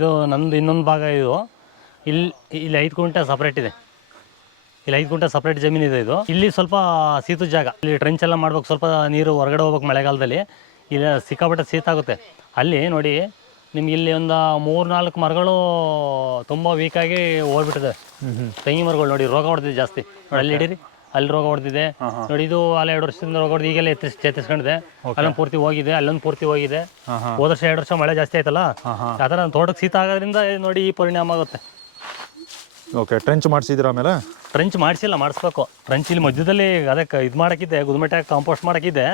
ಇದು ನಂದು ಇನ್ನೊಂದು ಭಾಗ ಇದು. ಇಲ್ಲಿ ಇಲ್ಲಿ ಐದು ಕುಂಟೆ ಸಪ್ರೇಟ್ ಇದೆ. ಇಲ್ಲಿ ಐದು ಕುಂಟೆ ಸಪ್ರೇಟ್ ಜಮೀನು ಇದೆ ಇದು. ಇಲ್ಲಿ ಸ್ವಲ್ಪ ಸೀತು ಜಾಗ. ಇಲ್ಲಿ ಟ್ರೆಂಚ್ ಎಲ್ಲ ಮಾಡ್ಬೇಕು. ಸ್ವಲ್ಪ ನೀರು ಹೊರಗಡೆ ಹೋಗ್ಬೇಕು ಮಳೆಗಾಲದಲ್ಲಿ. ಇಲ್ಲಿ ಸಿಕ್ಕಾಪಟ್ಟೆ ಶೀತ ಆಗುತ್ತೆ ಅಲ್ಲಿ ನೋಡಿ ನಿಮ್ಗೆ ಇಲ್ಲಿ ಒಂದು ಮೂರು ನಾಲ್ಕು ಮರಗಳು ತುಂಬ ವೀಕಾಗಿ ಹೋಗ್ಬಿಟ್ಟಿದೆ. ತೆಂಗಿನ ಮರಗಳು ನೋಡಿ ರೋಗ ಹೊಡೆದಿದೆ ಜಾಸ್ತಿ. ನೋಡಿ ಅಲ್ಲಿ ಹಿಡೀರಿ. ಅಲ್ಲಿ ರೋಗ ಹೊಡೆದಿದೆ. ನೋಡಿ ಇದು ಅಲ್ಲ ಎರಡು ವರ್ಷದಿಂದ ರೋಗ ಹೊಡೆದು ಈಗೆಲ್ಲ ಎತ್ತಿ ಚೇತರಿಸ್ಕೊಂಡಿದೆ. ಅಲ್ಲೊಂದು ಪೂರ್ತಿ ಹೋಗಿದೆ ಅಲ್ಲೊಂದು ಪೂರ್ತಿ ಹೋಗಿದೆ. ಹೋದ ವರ್ಷ ಎರಡು ವರ್ಷ ಮಳೆ ಜಾಸ್ತಿ ಆಯ್ತಲ್ಲ? ಆ ಥರ ತೋಟಕ್ಕೆ ಶೀತ ಆಗೋದ್ರಿಂದ ನೋಡಿ ಈ ಪರಿಣಾಮ ಆಗುತ್ತೆ. ಓಕೆ ಟ್ರೆಂಚ್ ಮಾಡಿಸಿದ್ರ ಆಮೇಲೆ? ಟ್ರೆಂಚ್ ಮಾಡಿಸಿಲ್ಲ ಮಾಡಿಸ್ಬೇಕು. ಟ್ರೆಂಚ್ ಇಲ್ಲಿ ಮಧ್ಯದಲ್ಲಿ ಅದಕ್ಕೆ ಇದು ಮಾಡಕ್ಕಿದೆ ಗುದ್ಮೆಟ್ಟ ಕಾಂಪೋಸ್ಟ್ ಮಾಡಕ್ಕಿದೆ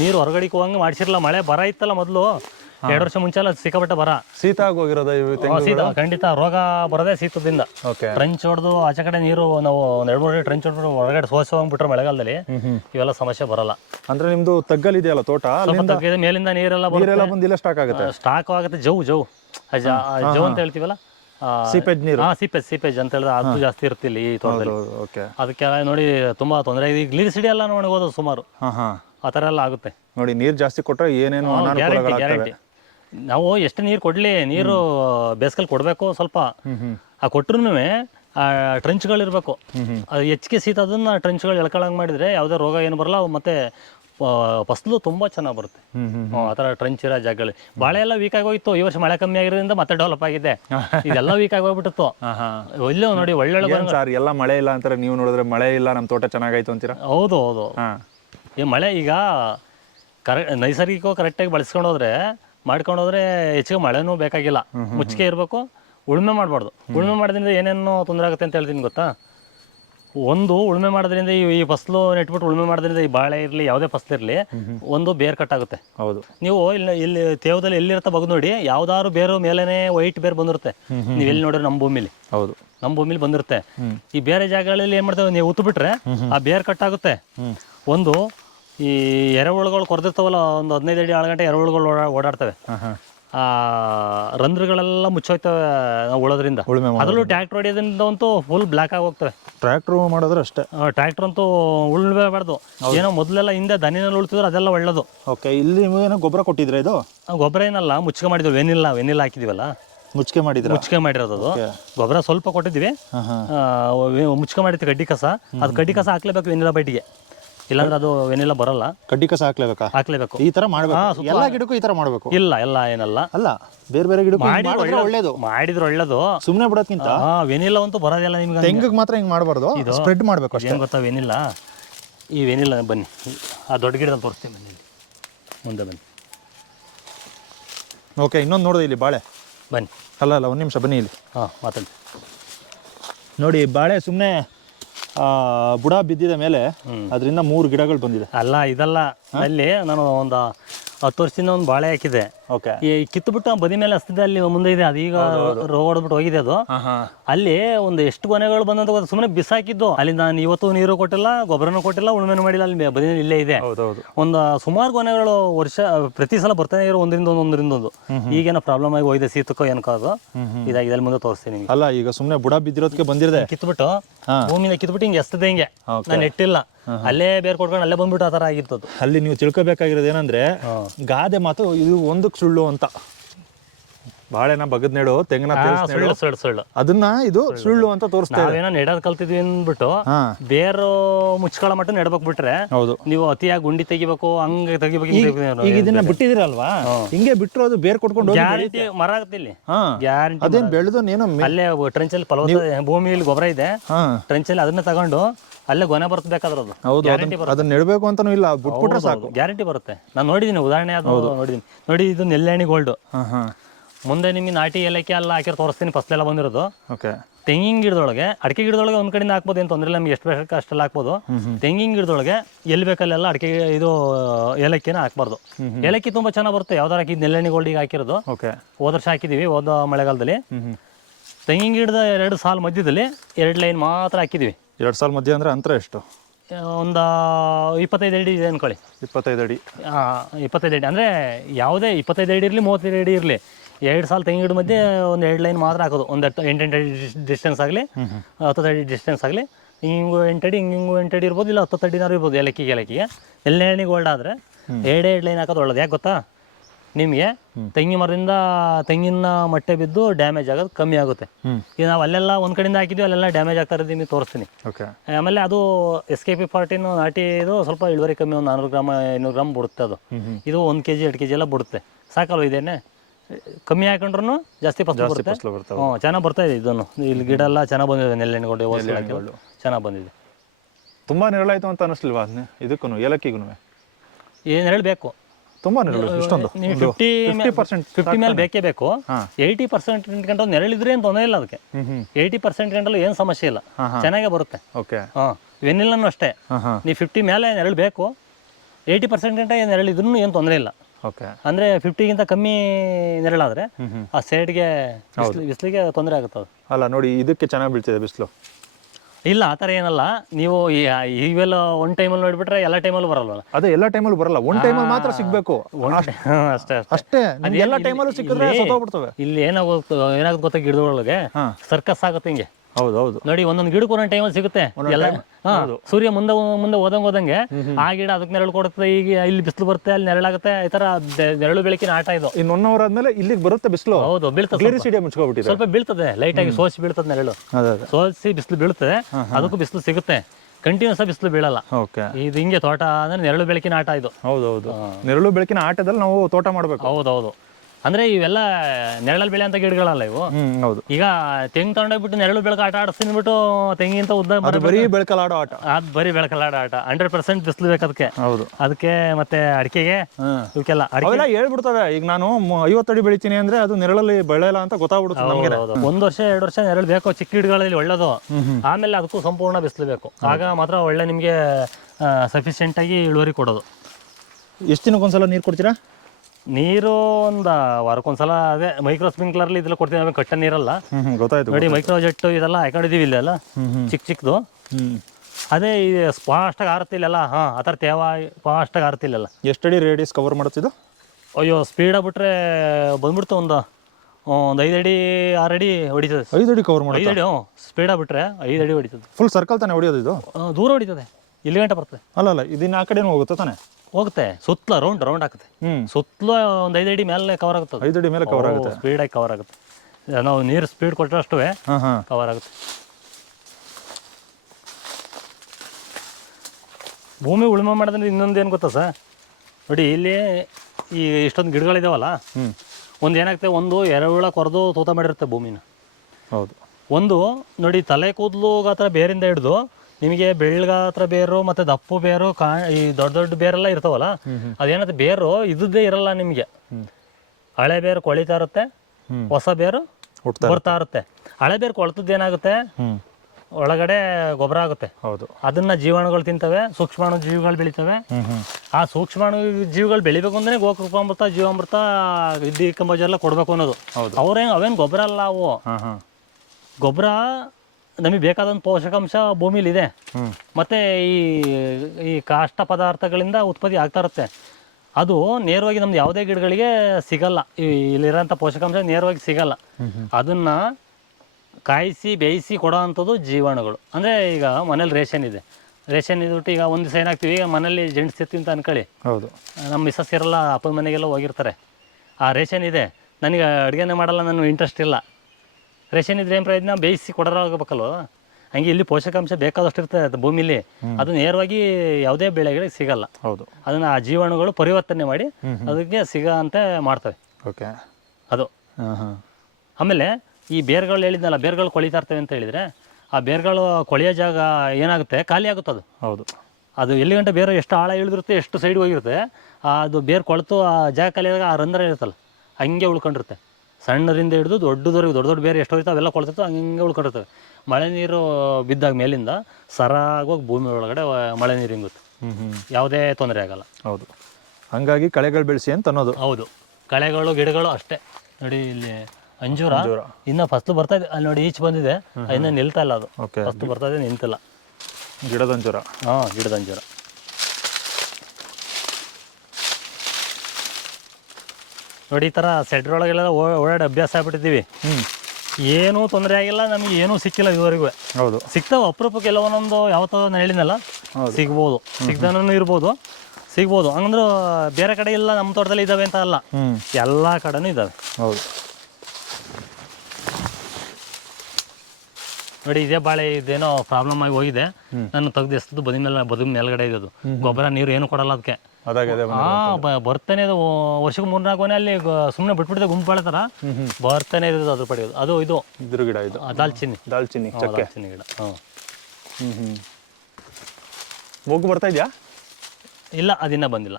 ನೀರು ಹೊರಗಡೆ ಹೋಗಂಗೆ ಮಾಡಿಸಿರಲ್ಲ ಮಳೆ ಬರ ಇತ್ತಲ್ಲ ಮೊದಲು. ಎರಡು ವರ್ಷ ಮುಂಚೆ ಎಲ್ಲ ಸಿಕ್ಕಾಪಟ್ಟೆ ಬರ. ಶೀತ ಆಗೋಗಿರೋದ ಇವು ಆ, ಶೀತ ಖಂಡಿತ ರೋಗ ಬರೋದೇ ಸೀತದಿಂದ. ಓಕೆ. ಟ್ರಂಚ್ ಹೊಡೆದು ಆಚೆ ಕಡೆ ನೀರು ನಾವು ಒಂದ್ ಎರಡು ಮೂರು ಟ್ರೆಂಚ್ ಹೊಡೆದು ಹೊರಗಡೆ ಸೋಸಿ ಹೋಗ್ಬಿಟ್ರೆ ಮಳೆಗಾಲದಲ್ಲಿ ಇವೆಲ್ಲ ಸಮಸ್ಯೆ ಬರಲ್ಲ. ಅಂದ್ರೆ ನಿಮ್ದು ತೋಟ? ಸ್ವಲ್ಪ ಅಲ್ಲಿಂದ ತಗ್ಗಿದೆ ಮೇಲಿಂದ ನೀರೆಲ್ಲ ನೀರೆಲ್ಲ ಬಂದು ಇಲ್ಲ ಸ್ಟಾಕ್ ಆಗುತ್ತೆ. ಸ್ಟಾಕ್ ಆಗುತ್ತೆ. ಜವ್ ಜವ್ ಆ ಜ- ಆ ಜವ್ ಅಂತ ಹೇಳ್ತೀವಲ್ಲ? ಸೀಪೇಜ್ ನೀರು. ಹಾ ಸೀಪೇಜ್ ಸೀಪೇಜ್ ಅಂತ ಹೇಳಿದ್ರೆ ಅದು ಜಾಸ್ತಿ ಇರ್ತಿಲ್ಲ ಈ ತೋಟದಲ್ಲಿ. ಓಕೆ. ಅದಕ್ಕೆಲ್ಲ ನೋಡಿ ತುಂಬಾ ತೊಂದರೆ. ಇದೆ ಈಗ ಗ್ಲೀರ್ ಸಿಡಿ ಎಲ್ಲ ಒಣಗೋದು ಸುಮಾರು. ಹಾ ಹಾ. ಆ ಥರ ಎಲ್ಲ ಆಗುತ್ತೆ. ನೋಡಿ ನೀರ್ ಜಾಸ್ತಿ ಕೊಟ್ರೆ ಏನೇನು ಅನಾನುಕೂಲಗಳಾಗ್ತವೆ. ಗ್ಯಾರಂಟಿ. ನಾವು ಎಷ್ಟು ನೀರು ಕೊಡಲಿ? ನೀರು ಬೇಸ್ಗೆಲ್ ಕೊಡಬೇಕು ಸ್ವಲ್ಪ. ಆ ಕೊಟ್ರು ಆ ಟ್ರೆಂಚ್ಗಳಿರ್ಬೇಕು ಅದು ಹೆಚ್ಚಿಗೆ ಶೀತ ಅದನ್ನ ಟ್ರೆಂಚ್ಗಳು ಎಳ್ಕೊಳಂಗೆ ಮಾಡಿದ್ರೆ ಯಾವುದೇ ರೋಗ ಏನು ಬರಲ್ಲ ಮತ್ತೆ ಫಸಲು ತುಂಬಾ ಚೆನ್ನಾಗಿ ಬರುತ್ತೆ. ಆ ಥರ ಟ್ರೆಂಚ್ ಇರೋ ಜಾಗಗಳು. ಬಾಳೆ ಎಲ್ಲ ವೀಕ್ ಆಗಿ ಹೋಯ್ತು. ಈ ವರ್ಷ ಮಳೆ ಕಮ್ಮಿ ಆಗಿರೋದ್ರಿಂದ ಮತ್ತೆ ಡೆವಲಪ್ ಆಗಿದೆ. ಇದೆಲ್ಲ ವೀಕ್ ಆಗೋಗ್ಬಿಟ್ಟಿತ್ತು ಒಳ್ಳೆ ನೋಡಿ ಒಳ್ಳೆ ಸರ್ ಎಲ್ಲ ಮಳೆ ಇಲ್ಲ ಅಂತಾರೆ ನೀವು ನೋಡಿದ್ರೆ ಮಳೆ ಇಲ್ಲ ನಮ್ಮ ತೋಟ ಚೆನ್ನಾಗಾಯ್ತು ಅಂತೀರಾ? ಹೌದು ಹೌದು. ಈ ಮಳೆ ಈಗ ಕರೆ ನೈಸರ್ಗಿಕವಾಗಿ ಕರೆಕ್ಟಾಗಿ ಬಳಸ್ಕೊಂಡು ಹೋದ್ರೆ ಮಾಡ್ಕೊಂಡು ಹೋದ್ರೆ ಹೆಚ್ಚಿಗೆ ಮಳೆನೂ ಬೇಕಾಗಿಲ್ಲ. ಮುಚ್ಚಿಗೆ ಇರಬೇಕು ಉಳುಮೆ ಮಾಡಬಾರ್ದು. ಉಳುಮೆ ಮಾಡೋದ್ರಿಂದ ಏನೇನು ತೊಂದರೆ ಆಗುತ್ತೆ ಅಂತ ಹೇಳ್ತೀನಿ ಗೊತ್ತಾ? ಒಂದು ಉಳುಮೆ ಮಾಡೋದ್ರಿಂದ ಈ ಈ ಫಸಲು ನೆಟ್ಬಿಟ್ಟು ಉಳುಮೆ ಮಾಡೋದ್ರಿಂದ ಈ ಬಾಳೆ ಇರಲಿ ಯಾವುದೇ ಫಸಲು ಇರಲಿ ಒಂದು ಬೇರ್ ಕಟ್ ಆಗುತ್ತೆ. ಹೌದು. ನೀವು ಇಲ್ಲಿ ಇಲ್ಲಿ ತೇವದಲ್ಲಿ ಎಲ್ಲಿರುತ್ತೆ ಬಗ್ ನೋಡಿ ಯಾವ್ದಾದ್ರು ಬೇರು ಮೇಲೇನೆ ವೈಟ್ ಬೇರ್ ಬಂದಿರುತ್ತೆ. ನೀವು ಎಲ್ಲಿ ನೋಡಿದ್ರೆ ನಮ್ಮ ಭೂಮಿಲಿ. ಹೌದು. ನಮ್ಮ ಭೂಮಿಲಿ ಬಂದಿರುತ್ತೆ. ಈ ಬೇರೆ ಜಾಗಗಳಲ್ಲಿ ಏನ್ ಮಾಡ್ತೇವೆ ನೀವು ಉತ್ತು ಬಿಟ್ರೆ ಆ ಬೇರ್ ಕಟ್ ಆಗುತ್ತೆ. ಒಂದು ಈ ಎರೆಹುಳುಗಳು ಕೊರೆದಿರ್ತಾವಲ್ಲ ಒಂದು ಹದಿನೈದು ಅಡಿ ಆಳು ಗಂಟೆ ಎರೆಹುಳುಗಳು ಓಡಾ- ಓಡಾಡ್ತವೆ. ಆ ರಂಧ್ರಗಳೆಲ್ಲ ಮುಚ್ಚೋಯ್ತವೆ ನಾವು ಉಳೋದ್ರಿಂದ. ಉಳುಮೆ ಮಾಡಿ ಅದರಲ್ಲೂ ಟ್ರ್ಯಾಕ್ಟರ್ ಹೊಡಿಯೋದ್ರಿಂದ ಅಂತೂ ಫುಲ್ ಬ್ಲ್ಯಾಕ್ ಆಗಿ ಹೋಗ್ತವೆ ಟ್ರ್ಯಾಕ್ಟ್ರು ಮಾಡಿದ್ರೆ ಅಷ್ಟೇ. ಟ್ರ್ಯಾಕ್ಟರ್ ಅಂತೂ ಉಳ್ಬೇಬಾರ್ದು ಏನೋ ಮೊದಲೆಲ್ಲ ಹಿಂದೆ ದನಿನಲ್ಲಿ ಉಳ್ತಿದ್ರು ಅದೆಲ್ಲ ಒಳ್ಳೇದು. ಓಕೆ ಇಲ್ಲಿ ಏನೋ ಗೊಬ್ಬರ ಕೊಟ್ಟಿದ್ರೆ ಇದು? ಆ ಗೊಬ್ಬರ ಏನಲ್ಲ ಮುಚ್ಚಿಗೆ ಮಾಡಿದ್ವಿ. Vanilla vanilla ಹಾಕಿದೀವಲ್ಲ? ಮುಚ್ಕೆ ಮಾಡಿದ್ರ? ಮುಚ್ಚಿಗೆ ಮಾಡಿರೋದು ಅದು. ಗೊಬ್ಬರ ಸ್ವಲ್ಪ ಕೊಟ್ಟಿದ್ವಿ ಹಾ ಹಾ. ಮುಚ್ಕ ಮಾಡಿರ್ತೀವಿ ಕಡ್ಡಿ ಕಸ. ಅದು ಕಡ್ಡಿ ಕಸ ಹಾಕ್ಲೇಬೇಕು ವೆನಿಲಾ ಬೈಟಿಗೆ. ಇಲ್ಲಾಂದ್ರೆ ಅದು ವೆನಿಲಾ ಬರಲ್ಲ. ಕಡ್ಡಿ ಕಸ ಹಾಕ್ಲೇಬೇಕಾ? ಹಾಕ್ಲೇಬೇಕು. ಈ ತರ ಮಾಡ್ಬೇಕು. ಎಲ್ಲ ಗಿಡಕ್ಕೂ ಈ ತರ ಮಾಡ್ಬೇಕು. ಇಲ್ಲ ಎಲ್ಲ ಏನಲ್ಲ. ಅಲ್ಲ ಬೇರೆ ಬೇರೆ ಗಿಡಕ್ಕೂ ಹಿಂಗ್ ಮಾಡಿದ್ರೆ ಒಳ್ಳೇದು. ಮಾಡಿದ್ರೆ ಒಳ್ಳೇದು. ಸುಮ್ನೆ ಬಿಡೋದ್ಕಿಂತ? ವೆನಿಲ್ಲ ವೆನಿಲಾ ಅಂತೂ ಬರೋದಿಲ್ಲ ನಿಮ್ಗೆ ತೆಂಗಿಗೆ ಮಾತ್ರ ಹಿಂಗ್ ಮಾಡಬಾರ್ದು. ಇದು ಸ್ಪ್ರೆಡ್ ಮಾಡ್ಬೇಕು ಅಷ್ಟೇ. ಏನು ಗೊತ್ತಾ ವೆನಿಲ್ಲ? ಈ ವೆನಿಲ್ಲ ಬನ್ನಿ. ಆ ದೊಡ್ಡ ಗಿಡದಲ್ಲಿ ತೋರಿಸ್ತೀನಿ ಬನ್ನಿ ಇಲ್ಲಿ. ಮುಂದೆ ಬನ್ನಿ. ಓಕೆ ಇನ್ನೊಂದು ನೋಡಿದೆ ಇಲ್ಲಿ ಬಾಳೆ. ಬನ್ನಿ. ಅಲ್ಲ ಅಲ್ಲ ಒಂದು ನಿಮಿಷ ಬನ್ನಿ ಇಲ್ಲಿ. ಹಾಂ ಮಾತಾಡಿ. ನೋಡಿ ಬಾಳೆ ಸುಮ್ಮನೆ ಬುಡ ಬಿದ್ದಿದ ಮೇಲೆ ಅದರಿಂದ ಮೂರು ಗಿಡಗಳು ಬಂದಿದೆ. ಅಲ್ಲ ಇದಲ್ಲ ಅಲ್ಲಿ ನಾನು ಒಂದು ಹತ್ತು ವರ್ಷದಿಂದ ಒಂದು ಬಾಳೆ ಹಾಕಿದೆ. ಓಕೆ. ಈ ಕಿತ್ತುಬಿಟ್ಟು ಬದಿ ಮೇಲೆ ಹಸ್ತಿದೆ ಅಲ್ಲಿ ಮುಂದೆ ಇದೆ ಅದೀಗ ರೋಗ ಹೊಡೆದ್ಬಿಟ್ಟು ಹೋಗಿದೆ ಅದು. ಅಲ್ಲಿ ಒಂದು ಎಷ್ಟು ಕೊನೆಗಳು ಬಂದಂತ ಗೊತ್ತ? ಸುಮ್ಮನೆ ಬಿಸಾಕಿದ್ದು. ಅಲ್ಲಿ ನಾನು ಇವತ್ತು ನೀರು ಕೊಟ್ಟಿಲ್ಲ ಗೊಬ್ಬರನೂ ಕೊಟ್ಟಿಲ್ಲ ಉಳುಮೆನೂ ಮಾಡಿಲ್ಲ ಅಲ್ಲಿ ಬದಿ ಇಲ್ಲೇ ಇದೆ. ಒಂದು ಸುಮಾರು ಕೊನೆಗಳು ವರ್ಷ ಪ್ರತಿ ಸಲ ಬರ್ತಾನೆ ಇರೋ ಒಂದರಿಂದ ಒಂದು ಒಂದರಿಂದ ಒಂದು. ಈಗೇನೋ ಪ್ರಾಬ್ಲಮ್ ಆಗಿ ಹೋಗಿದೆ ಸೀತಕ್ಕೋ ಏನಕ್ಕೋ ಅದು. ಇದಾಗಿದೆ ಅಲ್ಲಿ ಮುಂದೆ ತೋರಿಸ್ತೀನಿ ಅಲ್ಲ ಈಗ ಸುಮ್ಮನೆ ಬುಡ ಬಿದ್ದಿರೋದಕ್ಕೆ ಬಂದಿರದೆ. ಕಿತ್ಬಿಟ್ಟು. ಭೂಮಿನ ಕಿತ್ಬಿಟ್ಟು ಹಿಂಗೆ ಎಸ್ತದೆ ಹಿಂಗೆ. ನಾನು ನೆಟ್ಟಿಲ್ಲ. ಅಲ್ಲೇ ಬೇರೆ ಕೊಟ್ಕೊಂಡು ಅಲ್ಲೇ ಬಂದ್ಬಿಟ್ಟು ಆ ಥರ ಆಗಿತ್ತು ಅಲ್ಲಿ ನೀವು ತಿಳ್ಕೊಬೇಕಾಗಿರೋದು ಏನಂದ್ರೆ ಗಾದೆ ಮಾತು ಇದು ಒಂದಕ್ಕೆ ಸುಳ್ಳು ಅಂತ. ಬಾಳೆನ ಬಗದ್ ನೆಡು ತೆಂಗಿನ. ಸುಳ್ಳು ಸುಳ್ಳು ಸುಳ್ಳು. ಅದನ್ನ ಇದು ಸುಳ್ಳು. ಅಂತ ತೋರಿಸ್ತಾ ಇದೆ. ನಾವೇನೋ ನೆಡೋದು ಕಲ್ತಿದ್ವಿ ಅಂದ್ಬಿಟ್ಟು ಬೇರೆ ಮುಚ್ಕೊಳ್ಳೋ ಮಟ್ಟ ನೆಡ್ಬೇಕು ಬಿಟ್ರೆ ಹೌದು. ನೀವು ಅತಿಯಾಗಿ ಗುಂಡಿ ತೆಗಿಬೇಕು ಹಂಗೆ ತೆಗಿಬೇಕು ಈಗ ಇದನ್ನ ಬಿಟ್ಟಿದಿರಲ್ವಾ? ಹಿಂಗೆ ಬಿಟ್ರು ಅದು ಬೇರ್ ಕೊಟ್ಕೊಂಡು ಗ್ಯಾರಂಟಿ ಮರ ಆಗುತ್ತೆ ಇಲ್ಲಿ. ಗ್ಯಾರಂಟಿ ಅದೇನ್ ಬೆಳೆದು ಮೆ- ಅಲ್ಲೇ ಟ್ರೆಂಚಲ್ಲಿ ಫಲವತ್ತ ಭೂಮಿಯಲ್ಲಿ ಗೊಬ್ಬರ ಇದೆ. ಟ್ರೆಂಚ್ ಅಲ್ಲಿ ಅದನ್ನ ತಗೊಂಡು ಅಲ್ಲೇ ಗೊನೆ ಬರುತ್ತೆ ಬೇಕಾದ್ರೆ ಅದು ಹೌದು ಅದನ್ನ ನೆಡಬೇಕು ಅಂತಾನು ಇಲ್ಲ ಬಿಟ್ಬಿಟ್ರೆ ಸಾಕು. ಗ್ಯಾರಂಟಿ ಬರುತ್ತೆ. ನಾನು ನೋಡಿದೀನಿ ಉದಾಹರಣೆ ಅದು ನೋಡಿದೀನಿ. ನೋಡಿ ಇದು ನೆಲ್ಲಾಣಿ ಗೋಲ್ಡ್ ಹಾ ಹಾ. ಮುಂದೆ ನಿಮಗೆ ನಾಟಿ ಏಲಕ್ಕಿ ಎಲ್ಲ ಹಾಕಿರ್ ತೋರಿಸ್ತೀನಿ. ಫಸ್ಲೆಲ್ಲ ಬಂದಿರೋದು. ಓಕೆ ತೆಂಗಿನ ಗಿಡದೊಳಗೆ ಅಡಿಕೆ ಗಿಡದೊಳಗೆ ಒಂದ್ ಕಡೆಯಿಂದ ಹಾಕ್ಬೋದು ಏನು ತೊಂದರೆ ಇಲ್ಲ ನಮ್ಗೆ ಎಷ್ಟು ಬೇಕು ಅಷ್ಟೆಲ್ಲ ಹಾಕ್ಬೋದು. ತೆಂಗಿನ ಗಿಡದೊಳಗೆ ಎಲ್ಲಿ ಬೇಕಲ್ಲೆಲ್ಲ ಅಡಿಕೆ ಇದು ಏಲಕ್ಕಿನ ಹಾಕ್ಬಾರ್ದು. ಏಲಕ್ಕಿ ತುಂಬಾ ಚೆನ್ನಾಗಿ ಬರುತ್ತೆ. ಯಾವ್ದಾರು ಹಾಕಿದ್ ನೆಲ್ಲೆಣ್ಣೆ ಗೋಲ್ಡಿಗೆ ಹಾಕಿರೋದು. ಓಕೆ ಹೋದ ವರ್ಷ ಹಾಕಿದೀವಿ ಹೋದ ಮಳೆಗಾಲದಲ್ಲಿ. ತೆಂಗಿನ ಗಿಡದ ಎರಡು ಸಾಲು ಮಧ್ಯದಲ್ಲಿ ಎರಡು ಲೈನ್ ಮಾತ್ರ ಹಾಕಿದೀವಿ. ಎರಡು ಸಾಲ ಮಧ್ಯ ಅಂದ್ರೆ ಅಂತರ ಎಷ್ಟು? ಒಂದು ಇಪ್ಪತ್ತೈದು ಅಡಿ ಇದೆ ಅನ್ಕೊಳ್ಳಿ. ಇಪ್ಪತ್ತೈದು ಅಡಿ. ಇಪ್ಪತ್ತೈದು ಅಡಿ. ಅಂದರೆ ಯಾವುದೇ ಇಪ್ಪತ್ತೈದು ಅಡಿ ಇರಲಿ ಮೂವತ್ತೈದು ಅಡಿ ಇರಲಿ. ಎರಡು ಸಾಲ ತೆಂಗಿನ ಗಿಡ ಮಧ್ಯೆ ಒಂದು ಎರಡು ಲೈನ್ ಮಾತ್ರ ಹಾಕೋದು. ಒಂದು ಹತ್ತು ಎಂಟೆಂಟು ಅಡಿ ಡಿಸ್ಟೆನ್ಸ್ ಆಗಲಿ ಹತ್ತು ಅಡಿ ಡಿಸ್ಟೆನ್ಸ್ ಆಗಲಿ. ಹಿಂಗೂ ಎಂಟು ಅಡಿ ಹಿಂಗೂ ಎಂಟು ಅಡಿ ಇರ್ಬೋದು ಇಲ್ಲ ಹತ್ತು ಅಡಿನಾರು ಇರ್ಬೋದು ಏಲಕ್ಕಿಗೆ ಏಲಕ್ಕಿಗೆ ಎಲ್ಲೆಣ್ಣಿಗೆ ಒಳ್ಳೆ ಆದರೆ ಎರಡೇ ಎರಡು ಲೈನ್ ಹಾಕೋದು ಒಳ್ಳೇದು. ಯಾಕೆ ಗೊತ್ತಾ? ನಿಮಗೆ ತೆಂಗಿನ ಮರದಿಂದ ತೆಂಗಿನ ಮೊಟ್ಟೆ ಬಿದ್ದು ಡ್ಯಾಮೇಜ್ ಆಗೋದು ಕಮ್ಮಿ ಆಗುತ್ತೆ. ಈಗ ನಾವು ಅಲ್ಲೆಲ್ಲ ಒಂದು ಕಡೆಯಿಂದ ಹಾಕಿದ್ವಿ ಅಲ್ಲೆಲ್ಲ ಡ್ಯಾಮೇಜ್ ಆಗ್ತಾ ಇರೋದು ನಿಮಗೆ ತೋರಿಸ್ತೀನಿ. ಓಕೆ ಆಮೇಲೆ ಅದು ಎಸ್ ಕೆ ಪಿ ಫಾರ್ಟಿನ ನಾಟಿ ಇದು ಸ್ವಲ್ಪ ಇಳುವರಿ ಕಮ್ಮಿ ಒಂದು ನಾನ್ನೂರು ಗ್ರಾಮ್ ಐನೂರು ಗ್ರಾಮ್ ಬಿಡುತ್ತೆ ಅದು. ಇದು ಒಂದು ಕೆ ಜಿ ಎರಡು ಕೆ ಜಿ ಎಲ್ಲ ಬಿಡುತ್ತೆ. ಸಾಕಲ್ವ ಇದೇನೆ? ಕಮ್ಮಿ ಹಾಕೊಂಡ್ರು ಜಾಸ್ತಿ ಫಸಲು ಬರುತ್ತೆ? ಹ್ಞೂ ಚೆನ್ನಾಗಿ ಬರ್ತಾ ಇದೆ ಇದನ್ನು. ಇಲ್ಲಿ ಗಿಡ ಎಲ್ಲ ಚೆನ್ನಾಗಿ ಬಂದಿದೆ ನೆಲ್ಲೆಣ್ಣೆಗೊಂಡು ಹೋಲ್ಸೇಲ್ ಚೆನ್ನಾಗಿ ಬಂದಿದೆ. ತುಂಬ ನೆರಳಾಯ್ತು ಅಂತ ಅನ್ನಿಸ್ಲಿಲ್ವಾ ಇದಕ್ಕೂ ಏಲಕ್ಕಿಗೂ ಏನು ಹೇಳಬೇಕು ತುಂಬಾ ನೆರಳು ಇಷ್ಟೊಂದು? ನೀವು ಫಿಫ್ಟಿ ಪರ್ಸೆಂಟ್ ಫಿಫ್ಟಿ ಮೇಲೆ ಬೇಕೇ ಬೇಕು. ಏಯ್ಟಿ ಪರ್ಸೆಂಟ್ ಗಂಟಲು ನೆರಳಿದ್ರೆ ಏನು ತೊಂದರೆ ಇಲ್ಲ ಅದಕ್ಕೆ. ಏಯ್ಟಿ ಪರ್ಸೆಂಟ್ ಗಂಟಲು ಏನು ಸಮಸ್ಯೆ ಇಲ್ಲ. ಚೆನ್ನಾಗೇ ಬರುತ್ತೆ. ಓಕೆ. ಹಾಂ ವೆನಿಲ್ಲನೂ ಅಷ್ಟೇ. ನೀವು ಫಿಫ್ಟಿ ಮೇಲೆ ನೆರಳು ಬೇಕು. ಏಯ್ಟಿ ಪರ್ಸೆಂಟ್ ಗಂಟೆ ನೆರಳಿದ್ರೂ ಏನು ತೊಂದರೆ ಇಲ್ಲ. ಓಕೆ. ಅಂದರೆ ಫಿಫ್ಟಿಗಿಂತ ಕಮ್ಮಿ ನೆರಳಾದರೆ ಆ ಸೈಡ್ಗೆ ಬಿಸಿಲಿಗೆ ತೊಂದರೆ ಆಗುತ್ತೆ ಅದು. ಅಲ್ಲ ನೋಡಿ ಇದಕ್ಕೆ ಚೆನ್ನಾಗಿ ಬೀಳ್ತಿದೆ ಬಿಸಿಲು. ಇಲ್ಲ ಆ ಥರ ಏನಲ್ಲ. ನೀವು ಇವೆಲ್ಲ ಒನ್ ಟೈಮಲ್ಲಿ ನೋಡಿಬಿಟ್ರೆ ಎಲ್ಲ ಟೈಮಲ್ಲೂ ಬರಲ್ವಲ್ಲ? ಅದೇ ಎಲ್ಲ ಟೈಮಲ್ಲೂ ಬರಲ್ಲ. ಒನ್ ಟೈಮಲ್ಲಿ ಮಾತ್ರ ಸಿಗಬೇಕು. ಅಷ್ಟೇ ಅಷ್ಟೇ ಎಲ್ಲ ಟೈಮಲ್ಲೂ ಸಿಕ್ಕಿದ್ರೆ ಸತ್ತೋಗ್ಬಿಡ್ತವೆ. ಇಲ್ಲಿ ಏನಾಗುತ್ತೆ ಏನಾಗುತ್ತೆ ಗೊತ್ತಾ ಗಿಡದೊಳಗೆ? ಸರ್ಕಸ್ ಆಗುತ್ತೆ ಹಿಂಗೆ. ಹೌದು ಹೌದು. ನೋಡಿ ಒಂದೊಂದು ಗಿಡಕ್ಕೆ ಒಂದೊಂದು ಟೈಮಲ್ಲಿ ಸಿಗುತ್ತೆ. ಎಲ್ಲ ಹಾ, ಸೂರ್ಯ ಮುಂದೆ ಮುಂದೆ ಹೋದಂಗೆ ಹೋದಂಗೆ ಆ ಗಿಡ ಅದಕ್ಕೆ ನೆರಳು ಕೊಡುತ್ತೆ. ಈಗ ಇಲ್ಲಿ ಬಿಸಿಲು ಬರುತ್ತೆ ಅಲ್ಲಿ ನೆರಳಾಗುತ್ತೆ. ಈ ತರ ನೆರಳು ಬೆಳಕಿನ ಆಟ ಇದು. ಇನ್ನು ಒನ್ ಅವರ್ ಆದ್ಮೇಲೆ ಇಲ್ಲಿಗೆ ಬರುತ್ತೆ ಬಿಸಿಲು. ಹೌದು ಬೀಳ್ತದೆ ಮುಚ್ಕೊಬಿಟ್ಟಿದೆ. ಸ್ವಲ್ಪ ಬೀಳ್ತದೆ ಲೈಟಾಗಿ ಸೋಸಿ ಬೀಳ್ತದೆ ನೆರಳು. ಸೋಸಿ ಬಿಸಿಲು ಬೀಳುತ್ತದೆ ಅದಕ್ಕೂ ಬಿಸಿಲು ಸಿಗುತ್ತೆ. ಕಂಟಿನ್ಯೂಸ್ ಬಿಸಿಲು ಬೀಳಲ್ಲ. ಓಕೆ. ಇದು ಹಿಂಗೆ ತೋಟ ಅಂದ್ರೆ ನೆರಳು ಬೆಳಕಿನ ಆಟ ಇದು. ಹೌದು ಹೌದು. ನೆರಳು ಬೆಳಕಿನ ಆಟದಲ್ಲಿ ನಾವು ತೋಟ ಮಾಡಬೇಕು. ಹೌದೌದು ಅಂದ್ರೆ ಇವೆಲ್ಲ ನೆರಳಲ್ಲಿ ಬೆಳೆ ಅಂತ ಗಿಡಗಳಲ್ಲ ಇವು? ಹ್ಮ್ ಹೌದು. ಈಗ ತೆಂಗು ತಗೊಂಡೋಗ್ಬಿಟ್ಟು ನೆರಳು ಬೆಳಕು ಆಟ ಆಡಿಸ್ಬಿಟ್ಟು ಬಿಟ್ಟು ತೆಂಗಿಂತ ಉದ್ದ ಅದು ಬರೀ ಬೆಳಕಲಾಡೋ ಆಟ. ಅದ್ ಬರೀ ಬೆಳಕಲಾಡೋ ಆಟ. ಹಂಡ್ರೆಡ್ ಪರ್ಸೆಂಟ್ ಬಿಸಿಲು ಬೇಕು ಅದಕ್ಕೆ ಹೌದು. ಅದಕ್ಕೆ ಮತ್ತೆ ಅಡಿಕೆಗೆ ಇವಕ್ಕೆಲ್ಲ ಅವೆಲ್ಲ ಹೇಳ್ಬಿಡ್ತವೆ. ಈಗ ನಾನು ಐವತ್ತು ಅಡಿ ಬೆಳಿತೀನಿ ಅಂದ್ರೆ ಅದು ನೆರಳಲ್ಲಿ ಬೆಳೆಯಲ್ಲ ಅಂತ ಗೊತ್ತಾಗ್ಬಿಡುತ್ತೆ ನಮಗೆ. ಒಂದ್ ವರ್ಷ ಎರಡು ವರ್ಷ ನೆರಳು ಬೇಕು. ಚಿಕ್ಕ ಗಿಡಗಳಲ್ಲಿ ಒಳ್ಳೇದು. ಆಮೇಲೆ ಅದಕ್ಕೂ ಸಂಪೂರ್ಣ ಬಿಸಿಲು ಬೇಕು. ಆಗ ಮಾತ್ರ ಒಳ್ಳೆ ನಿಮಗೆ ಸಫಿಶಿಯಂಟ್ ಆಗಿ ಇಳುವರಿ ಕೊಡೋದು. ಎಷ್ಟು ದಿನಕ್ಕೊಂದ್ಸಲ ನೀರು ಕೊಡ್ತೀರಾ? ನೀರು ಒಂದು ವಾರಕ್ಕೊಂದ್ಸಲ ಅದೇ ಮೈಕ್ರೋ ಸ್ಪ್ರಿಂಕ್ಲರ್ ಇದೆಲ್ಲ ಕೊಡ್ತೀವಿ ಆಮೇಲೆ ಕಟ್ಟ ನೀರಲ್ಲ. ಹ್ಮ್ ಗೊತ್ತಾಯ್ತು ನೋಡಿ ಮೈಕ್ರೋ ಜೆಟ್ ಇದೆಲ್ಲ ಹಾಕೊಂಡಿದ್ದೀವಿ ಇಲ್ಲೆಲ್ಲ ಚಿಕ್ಕ ಚಿಕ್ಕದು ಅದೇ ಈ ಫಾಸ್ಟಾಗಿ ಆರ್ತಿಲ್ಲಲ್ಲ ಹಾಂ ಆ ಥರ ತೇವ ಫಾಸ್ಟಾಗಿ ಆರ್ತಿಲ್ಲಲ್ಲ ಎಷ್ಟಡಿ ರೇಡಿಯಸ್ ಕವರ್ ಮಾಡುತ್ತಿದ್ದು ಅಯ್ಯೋ ಸ್ಪೀಡ್ ಆಗ್ಬಿಟ್ರೆ ಬಂದ್ಬಿಡ್ತು ಒಂದು ಒಂದು ಐದು ಅಡಿ ಆರು ಅಡಿ ಹೊಡಿತದೆ. ಐದು ಅಡಿ ಕವರ್ ಐದು ಅಡಿ ಹ್ಞೂ ಸ್ಪೀಡ್ ಆಗ್ಬಿಟ್ರೆ ಐದು ಅಡಿ ಹೊಡಿತದೆ. ಫುಲ್ ಸರ್ಕಲ್ ತಾನೇ ಹೊಡಿಯೋದು ಇದು? ಆ, ದೂರ ಹೊಡಿತದೆ ಇಲ್ಲಿ ಗಂಟೆ ಬರ್ತದೆ. ಅಲ್ಲ ಅಲ್ಲ ಇದನ್ನ ಆ ಕಡೆನೂ ಹೋಗುತ್ತೆ ತಾನೆ? ಹೋಗುತ್ತೆ. ಸುತ್ತಲ ರೌಂಡ್ ರೌಂಡ್ ಆಗುತ್ತೆ ಹ್ಮ್. ಸುತ್ತಲೂ ಒಂದು ಐದು ಅಡಿ ಮೇಲೆ ಕವರ್ ಆಗುತ್ತೆ. ಐದು ಅಡಿ ಮೇಲೆ ಕವರ್ ಆಗುತ್ತೆ. ಸ್ಪೀಡಾಗಿ ಕವರ್ ಆಗುತ್ತೆ. ನಾವು ನೀರು ಸ್ಪೀಡ್ ಕೊಟ್ಟರೆ ಅಷ್ಟು ಕವರ್ ಆಗುತ್ತೆ. ಭೂಮಿ ಉಳುಮೆ ಮಾಡಿದ್ರೆ ಇನ್ನೊಂದು ಏನು ಗೊತ್ತಾ ಸರ್? ನೋಡಿ ಇಲ್ಲಿ ಈ ಇಷ್ಟೊಂದು ಗಿಡಗಳಿದಾವಲ್ಲ ಒಂದು ಏನಾಗುತ್ತೆ ಒಂದು ಎರೆಹುಳ ಕೊರೆದು ತೋತ ಮಾಡಿರುತ್ತೆ ಭೂಮಿನ. ಹೌದು. ಒಂದು ನೋಡಿ ತಲೆ ಕೂದಲು ಗಾತ್ರ ಬೇರಿಂದ ಹಿಡಿದು ನಿಮಗೆ ಬೆಳ್ಳಗಾತ್ರ ಬೇರು ಮತ್ತು ದಪ್ಪು ಬೇರು ಕಾ ಈ ದೊಡ್ಡ ದೊಡ್ಡ ಬೇರೆಲ್ಲ ಇರ್ತಾವಲ್ಲ ಅದೇನಂತ ಬೇರು ಇದ್ದದ್ದೇ ಇರಲ್ಲ ನಿಮಗೆ. ಹಳೆ ಬೇರು ಕೊಳಿತಾ ಇರುತ್ತೆ ಹೊಸ ಬೇರು ಬರ್ತಾ ಇರುತ್ತೆ. ಹಳೆ ಬೇರು ಕೊಳ್ತದ್ದು ಏನಾಗುತ್ತೆ? ಒಳಗಡೆ ಗೊಬ್ಬರ ಆಗುತ್ತೆ. ಹೌದು. ಅದನ್ನ ಜೀವಾಣುಗಳು ತಿಂತವೆ ಸೂಕ್ಷ್ಮಾಣು ಜೀವಿಗಳು ಬೆಳಿತವೆ. ಆ ಸೂಕ್ಷ್ಮಾಣು ಜೀವಿಗಳು ಬೆಳಿಬೇಕು ಅಂದ್ರೆ ಗೋಕೃಪಾಮೃತ ಜೀವಾಮೃತ ಇದ್ದಿ ಕಂಬಜ ಎಲ್ಲ ಕೊಡ್ಬೇಕು ಅನ್ನೋದು. ಅವ್ರೇನು ಅವೇನು ಗೊಬ್ಬರ ಅಲ್ಲ ಅವು. ಗೊಬ್ಬರ ನಮಗೆ ಬೇಕಾದಂಥ ಪೋಷಕಾಂಶ ಭೂಮಿಲಿದೆ ಮತ್ತು ಈ ಈ ಕಾಷ್ಟ ಪದಾರ್ಥಗಳಿಂದ ಉತ್ಪತ್ತಿ ಆಗ್ತಾ ಇರುತ್ತೆ. ಅದು ನೇರವಾಗಿ ನಮ್ದು ಯಾವುದೇ ಗಿಡಗಳಿಗೆ ಸಿಗಲ್ಲ. ಈ ಇಲ್ಲಿರೋಂಥ ಪೋಷಕಾಂಶ ನೇರವಾಗಿ ಸಿಗಲ್ಲ. ಅದನ್ನು ಕಾಯಿಸಿ ಬೇಯಿಸಿ ಕೊಡೋ ಅಂಥದ್ದು ಜೀವಾಣುಗಳು. ಅಂದರೆ ಈಗ ಮನೇಲಿ ರೇಷನ್ ಇದೆ. ರೇಷನ್ ಇದ್ಬಿಟ್ಟು ಈಗ ಒಂದು ದಿವಸ ಏನಾಗ್ತೀವಿ ಈಗ ಮನೇಲಿ ಜೆಂಟ್ಸ್ ಅಂತ ಅನ್ಕೊಳ್ಳಿ. ಹೌದು. ನಮ್ಮ ಮಿಸಸ್ ಇರಲ್ಲ ಅಪ್ಪನ ಮನೆಗೆಲ್ಲ ಹೋಗಿರ್ತಾರೆ. ಆ ರೇಷನ್ ಇದೆ. ನನಗೆ ಅಡುಗೆನೇ ಮಾಡಲ್ಲ ನನಗೆ ಇಂಟ್ರೆಸ್ಟ್ ಇಲ್ಲ. ರೇಷನ್ ಇದ್ರೆ ಏನು ಪ್ರಯೋಜನ? ಬೇಯಿಸಿ ಕೊಡೋರಾಗಬೇಕಲ್ವ? ಹಂಗೆ ಇಲ್ಲಿ ಪೋಷಕಾಂಶ ಬೇಕಾದಷ್ಟು ಇರ್ತದೆ ಅದು ಭೂಮಿಲಿ. ಅದು ನೇರವಾಗಿ ಯಾವುದೇ ಬೆಳೆಗಳಿಗೆ ಸಿಗಲ್ಲ. ಹೌದು. ಅದನ್ನ ಆ ಜೀವಾಣುಗಳು ಪರಿವರ್ತನೆ ಮಾಡಿ ಅದಕ್ಕೆ ಸಿಗೋ ಅಂತ ಮಾಡ್ತವೆ. ಓಕೆ. ಅದು. ಹಾ ಹಾ. ಆಮೇಲೆ ಈ ಬೇರ್ಗಳು ಹೇಳಿದ್ನಲ್ಲ ಬೇರ್ಗಳು ಕೊಳಿತಾ ಇರ್ತವೆ ಅಂತ ಹೇಳಿದ್ರೆ ಆ ಬೇರ್ಗಳು ಕೊಳೆಯೋ ಜಾಗ ಏನಾಗುತ್ತೆ? ಖಾಲಿ ಆಗುತ್ತೆ ಅದು. ಹೌದು. ಅದು ಎಲ್ಲಿ ಗಂಟೆ ಬೇರೆ ಎಷ್ಟು ಆಳ ಇಳಿದಿರುತ್ತೆ ಎಷ್ಟು ಸೈಡ್ ಹೋಗಿರುತ್ತೆ ಅದು ಬೇರ್ ಕೊಳೆತು ಆ ಜಾಗ ಖಾಲಿಯಾದಾಗ ಆ ರಂಧ್ರ ಇರುತ್ತಲ್ಲ ಹಂಗೆ ಉಳ್ಕೊಂಡಿರುತ್ತೆ. ಸಣ್ಣದಿಂದ ಹಿಡಿದು ದೊಡ್ಡದವರೆಗೆ ದೊಡ್ಡ ದೊಡ್ಡ ಬೇರೆ ಎಷ್ಟು ಹೋಗಿರ್ತಾವೆ ಅವೆಲ್ಲ ಕೊಳ್ತಿತ್ತು ಹಂಗೆ ಉಳ್ಕೊಂಡಿರ್ತವೆ. ಮಳೆ ನೀರು ಬಿದ್ದಾಗ ಮೇಲಿಂದ ಸರಾಗೋಗಿ ಭೂಮಿ ಒಳಗಡೆ ಮಳೆ ನೀರು ಹಿಂಗುತ್ತೆ ಯಾವುದೇ ತೊಂದರೆ ಆಗಲ್ಲ. ಹೌದು. ಹಂಗಾಗಿ ಕಳೆಗಳು ಬೆಳೆಸಿ ಅಂತ ಅನ್ನೋದು. ಹೌದು. ಕಳೆಗಳು ಗಿಡಗಳು ಅಷ್ಟೇ. ನೋಡಿ ಇಲ್ಲಿ ಅಂಜೂರ. ಅಂಜೂರ. ಫಸ್ಟ್ ಬರ್ತಾ ಇದೆ. ಅಲ್ಲಿ ನೋಡಿ ಈಚ್ ಬಂದಿದೆ. ಇನ್ನ ನಿಲ್ತಾ ಇಲ್ಲ ಅದು. ಫಸ್ಟ್ ಬರ್ತಾ ಇದೆ ನಿಂತಿಲ್ಲ. ಗಿಡದ ಅಂಜೂರ. ಹಾಂ ಗಿಡದ ಅಂಜೂರ. ನೋಡಿ ಈ ಥರ ಸೆಡ್ರೊಳಗೆಲ್ಲ ಓಡಾಡಿ ಅಭ್ಯಾಸ ಆಗ್ಬಿಟ್ಟಿದ್ದೀವಿ. ಹ್ಞೂ ಏನೂ ತೊಂದರೆ ಆಗಿಲ್ಲ ನಮಗೆ ಏನೂ ಸಿಕ್ಕಿಲ್ಲ ಇದುವರೆಗೂ. ಹೌದು. ಸಿಗ್ತಾವೆ ಅಪರೂಪಕ್ಕೆ ಎಲ್ಲ ಒಂದೊಂದು ಯಾವತ್ತೋ ನಾನು ಹೇಳಿದ್ನಲ್ಲ. ಸಿಗ್ಬೋದು. ಸಿಗ್ದನೂ ಇರ್ಬೋದು. ಸಿಗ್ಬೋದು. ಹಂಗಂದ್ರೆ ಬೇರೆ ಕಡೆ ಇಲ್ಲ ನಮ್ಮ ತೋಟದಲ್ಲಿ ಇದಾವೆ ಅಂತ ಅಲ್ಲ. ಎಲ್ಲ ಕಡೆನೂ ಇದ್ದಾವೆ ಹೌದು. ನೋಡಿ ಇದೇ ಬಾಳೆ ಇದೇನೋ ಪ್ರಾಬ್ಲಮ್ ಆಗಿ ಹೋಗಿದೆ. ನಾನು ತೆಗ್ದು ಎಸ್ತದ್ದು ಬದಿ ಮೇಲೆ ಬದಿ ಮೇಲ್ಗಡೆ ಇರೋದು. ಗೊಬ್ಬರ ನೀರು ಏನು ಕೊಡಲ್ಲ ಅದಕ್ಕೆ ಅದಾಗಿದೆ ಬರ್ತಾನೆ ಇದು ವರ್ಷಕ್ಕೆ ಮೂರ್ನಾಲ್ಕು ಮನೆ ಅಲ್ಲಿ ಸುಮ್ಮನೆ ಬಿಟ್ಬಿಟ್ಟಿದೆ ಗುಂಪು ಬೆಳೆತಾರ ಬರ್ತಾನೆ ಇರೋದು ಅದ್ರ ಪಡೆಯೋದು. ಅದು ಇದು. ಇದ್ರ ಗಿಡ ಇದು. ದಾಲ್ಚಿನ್ನಿ. ದಾಲ್ಚಿನ್ನಿ ಚಕ್ಕೆ. ದಾಲ್ಚಿನ್ನಿ ಗಿಡ. ಹ್ಞೂ ಹ್ಮ್ ಹ್ಮ್. ಮೊಗ್ಗು ಬರ್ತಾ ಇದೆಯಾ? ಇಲ್ಲ ಅದಿನ್ನ ಬಂದಿಲ್ಲ.